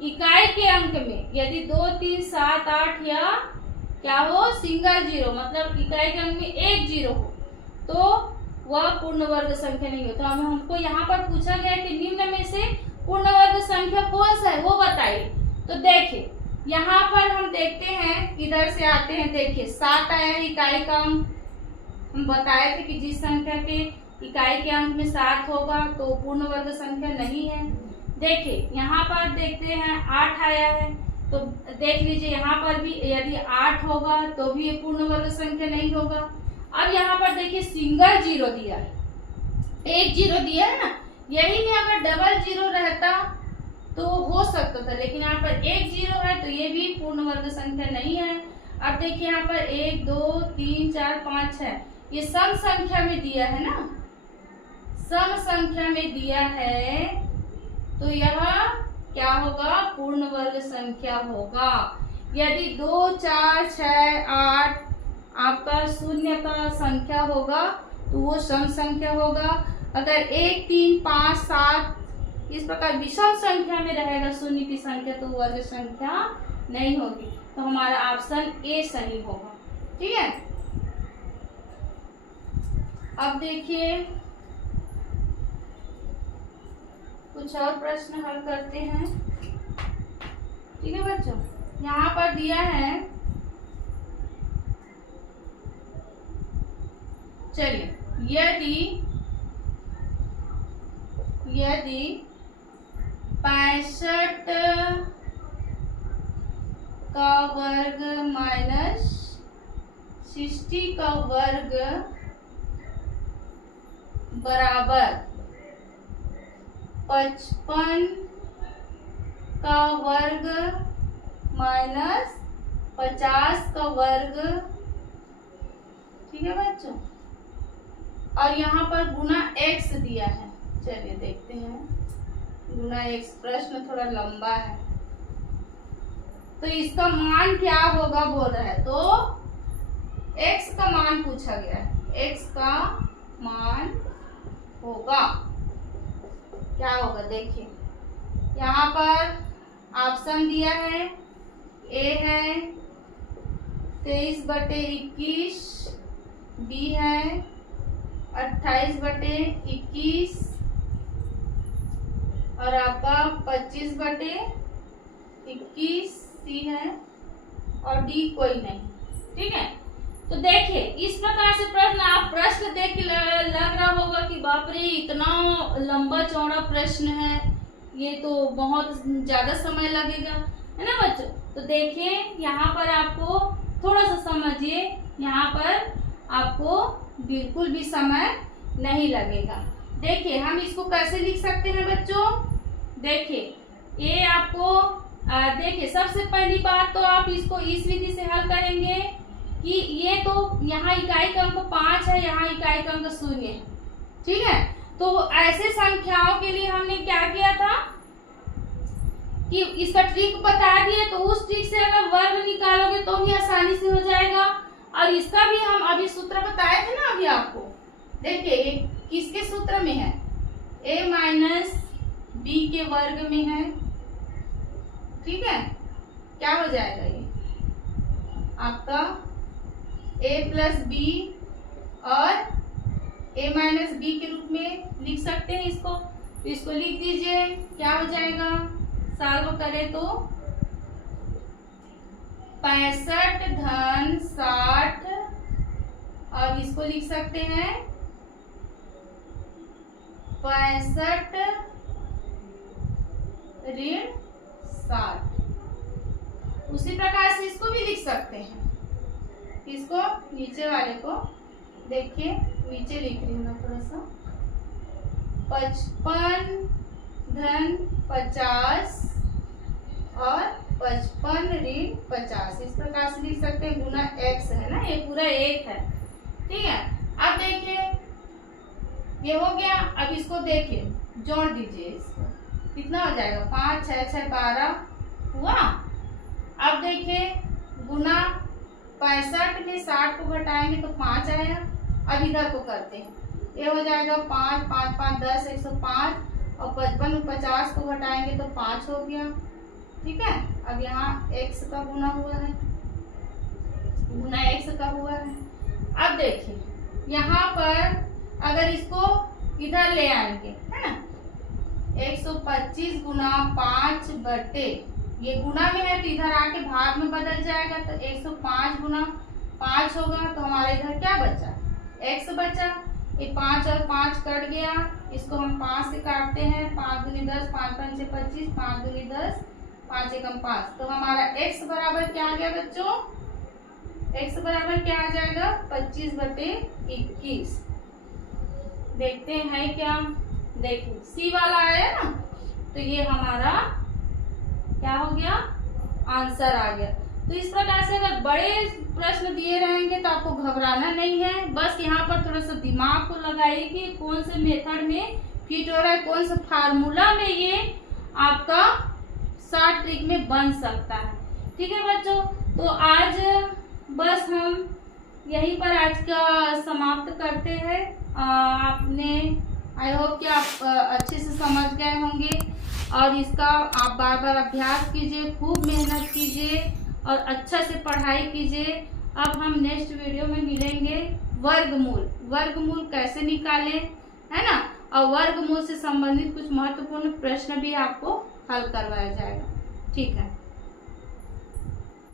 इकाई के अंक में यदि 2 3 7 8 या क्या हो, सिंगल जीरो मतलब इकाई के अंक में एक जीरो हो तो वह पूर्ण वर्ग संख्या नहीं होता। हमको यहाँ पर पूछा गया कि निम्न में से पूर्ण वर्ग संख्या कौन सा है वो बताइए। तो देखिए यहाँ पर हम देखते हैं, इधर से आते हैं, देखिए 7 आया इकाई का अंक। हम बताए थे कि जिस संख्या के इकाई के अंक में 7 होगा तो पूर्ण वर्ग संख्या नहीं है। देखिए यहाँ पर देखते हैं 8 आया है, तो देख लीजिए यहाँ पर भी यदि 8 होगा तो भी ये पूर्ण वर्ग संख्या नहीं होगा। अब यहाँ पर देखिए सिंगल जीरो दिया है, एक जीरो दिया है ना, यही में अगर डबल जीरो रहता तो हो सकता था, लेकिन यहाँ पर एक जीरो है तो ये भी पूर्ण वर्ग संख्या नहीं है। अब देखिए यहाँ पर 1 2 3 4 5 6 ये सम संख्या में दिया है ना, सम संख्या में दिया है तो यह क्या होगा, पूर्ण वर्ग संख्या होगा। यदि 2 4 6 8 आपका शून्य का संख्या होगा तो वो सम संख्या होगा। अगर 1 3 5 7 इस प्रकार विषम संख्या में रहेगा शून्य की संख्या तो वर्ग संख्या नहीं होगी। तो हमारा ऑप्शन ए सही होगा। ठीक है, अब देखिए कुछ और प्रश्न हल करते हैं। ठीक है बच्चों, यहाँ पर दिया है, चलिए यदि 65 का वर्ग माइनस 60 का वर्ग बराबर 55 का वर्ग माइनस 50 का वर्ग। ठीक है बच्चों, और यहाँ पर गुना x दिया है। चलिए देखते हैं, गुना x प्रश्न थोड़ा लंबा है तो इसका मान क्या होगा बोल रहा है, तो x का मान पूछा गया है, x का मान होगा क्या होगा। देखिए यहाँ पर ऑप्शन दिया है, ए है 23/21, बी है 28/21 और आपका 25/21 सी है और डी कोई नहीं। ठीक है, तो देखिए इस प्रकार से प्रश्न, आप प्रश्न देख के लग रहा होगा कि बाप रे इतना लंबा चौड़ा प्रश्न है, ये तो बहुत ज्यादा समय लगेगा, है ना बच्चों। तो देखिए यहाँ पर आपको थोड़ा सा समझिए, यहाँ पर आपको बिल्कुल भी समय नहीं लगेगा। देखिए हम इसको कैसे लिख सकते हैं बच्चों, देखिए ये आपको देखिए सबसे पहली बात तो आप इसको इस विधि से हल करेंगे कि ये तो यहाँ इकाई का अंक 5 है, यहाँ इकाई का अंक 0 है। ठीक है, तो ऐसे संख्याओं के लिए हमने क्या किया था कि इसका ट्रिक बता दिए, तो उस ट्रिक से अगर वर्ग निकालोगे तो भी आसानी से हो जाएगा। और इसका भी हम अभी सूत्र बताए थे ना अभी आपको, देखिए ये किसके सूत्र में है, a माइनस बी के वर्ग में है। ठीक है, क्या हो जाएगा ये आपका a प्लस बी और a माइनस बी के रूप में लिख सकते हैं इसको। तो इसको लिख दीजिए, क्या हो जाएगा, सॉल्व करें तो 65 धन 60 और इसको लिख सकते हैं 65 ऋण 60। उसी प्रकार से इसको भी लिख सकते हैं, इसको नीचे वाले को देखिए, नीचे लिख रही हूँ मैं थोड़ा सा, 55 धन 50 और 55 ऋण 50 इस प्रकार से लिख सकते हैं, गुना x है ना, ये पूरा 1 है। ठीक है, अब देखिए ये हो गया। अब इसको देखिए, जोड़ दीजिए इसको, कितना हो जाएगा 5 6 6 12 हुआ। अब देखिए गुना 65 में 60 को घटाएंगे तो 5 आया। अब इधर को करते हैं, ये हो जाएगा 5 5 5 10 105 और 55 में 50 को घटाएंगे तो 5 हो गया। ठीक है, अब यहाँ x का गुना हुआ है, गुना x का हुआ है। अब देखिए यहाँ पर अगर इसको इधर ले आएंगे, है ना, 125 गुना 5 बटे, ये गुना में है तो इधर आके भाग में बदल जाएगा, तो 105 गुना 5 होगा। तो हमारे इधर क्या बचा, x बचा। ये 5 और 5 कट गया, इसको हम 5 से काटते हैं, 5 दूनी 10 5 5 से 25, 5 दूनी 10 5 एकम 5। तो हमारा x बराबर क्या आ गया बच्चों, x बराबर क्या आ जाएगा 25 बटे 21। देखते हैं क्या, देखिए सी वाला आया ना, तो ये हमारा क्या हो गया, आंसर आ गया। तो इस प्रकार से अगर बड़े प्रश्न दिए रहेंगे तो आपको घबराना नहीं है, बस यहाँ पर थोड़ा सा दिमाग को लगाइए कि कौन से मेथड में फिट हो रहा है, कौन सा फार्मूला में ये आपका शॉर्ट ट्रिक में बन सकता है। ठीक है बच्चों, तो आज बस हम यहीं पर आज का समाप्त करते हैं। आपने आई होप कि आप अच्छे से समझ गए होंगे, और इसका आप बार बार अभ्यास कीजिए, खूब मेहनत कीजिए और अच्छा से पढ़ाई कीजिए। अब हम नेक्स्ट वीडियो में मिलेंगे, वर्गमूल, वर्गमूल कैसे निकालें, है ना, और वर्गमूल से संबंधित कुछ महत्वपूर्ण प्रश्न भी आपको हल करवाया जाएगा। ठीक है।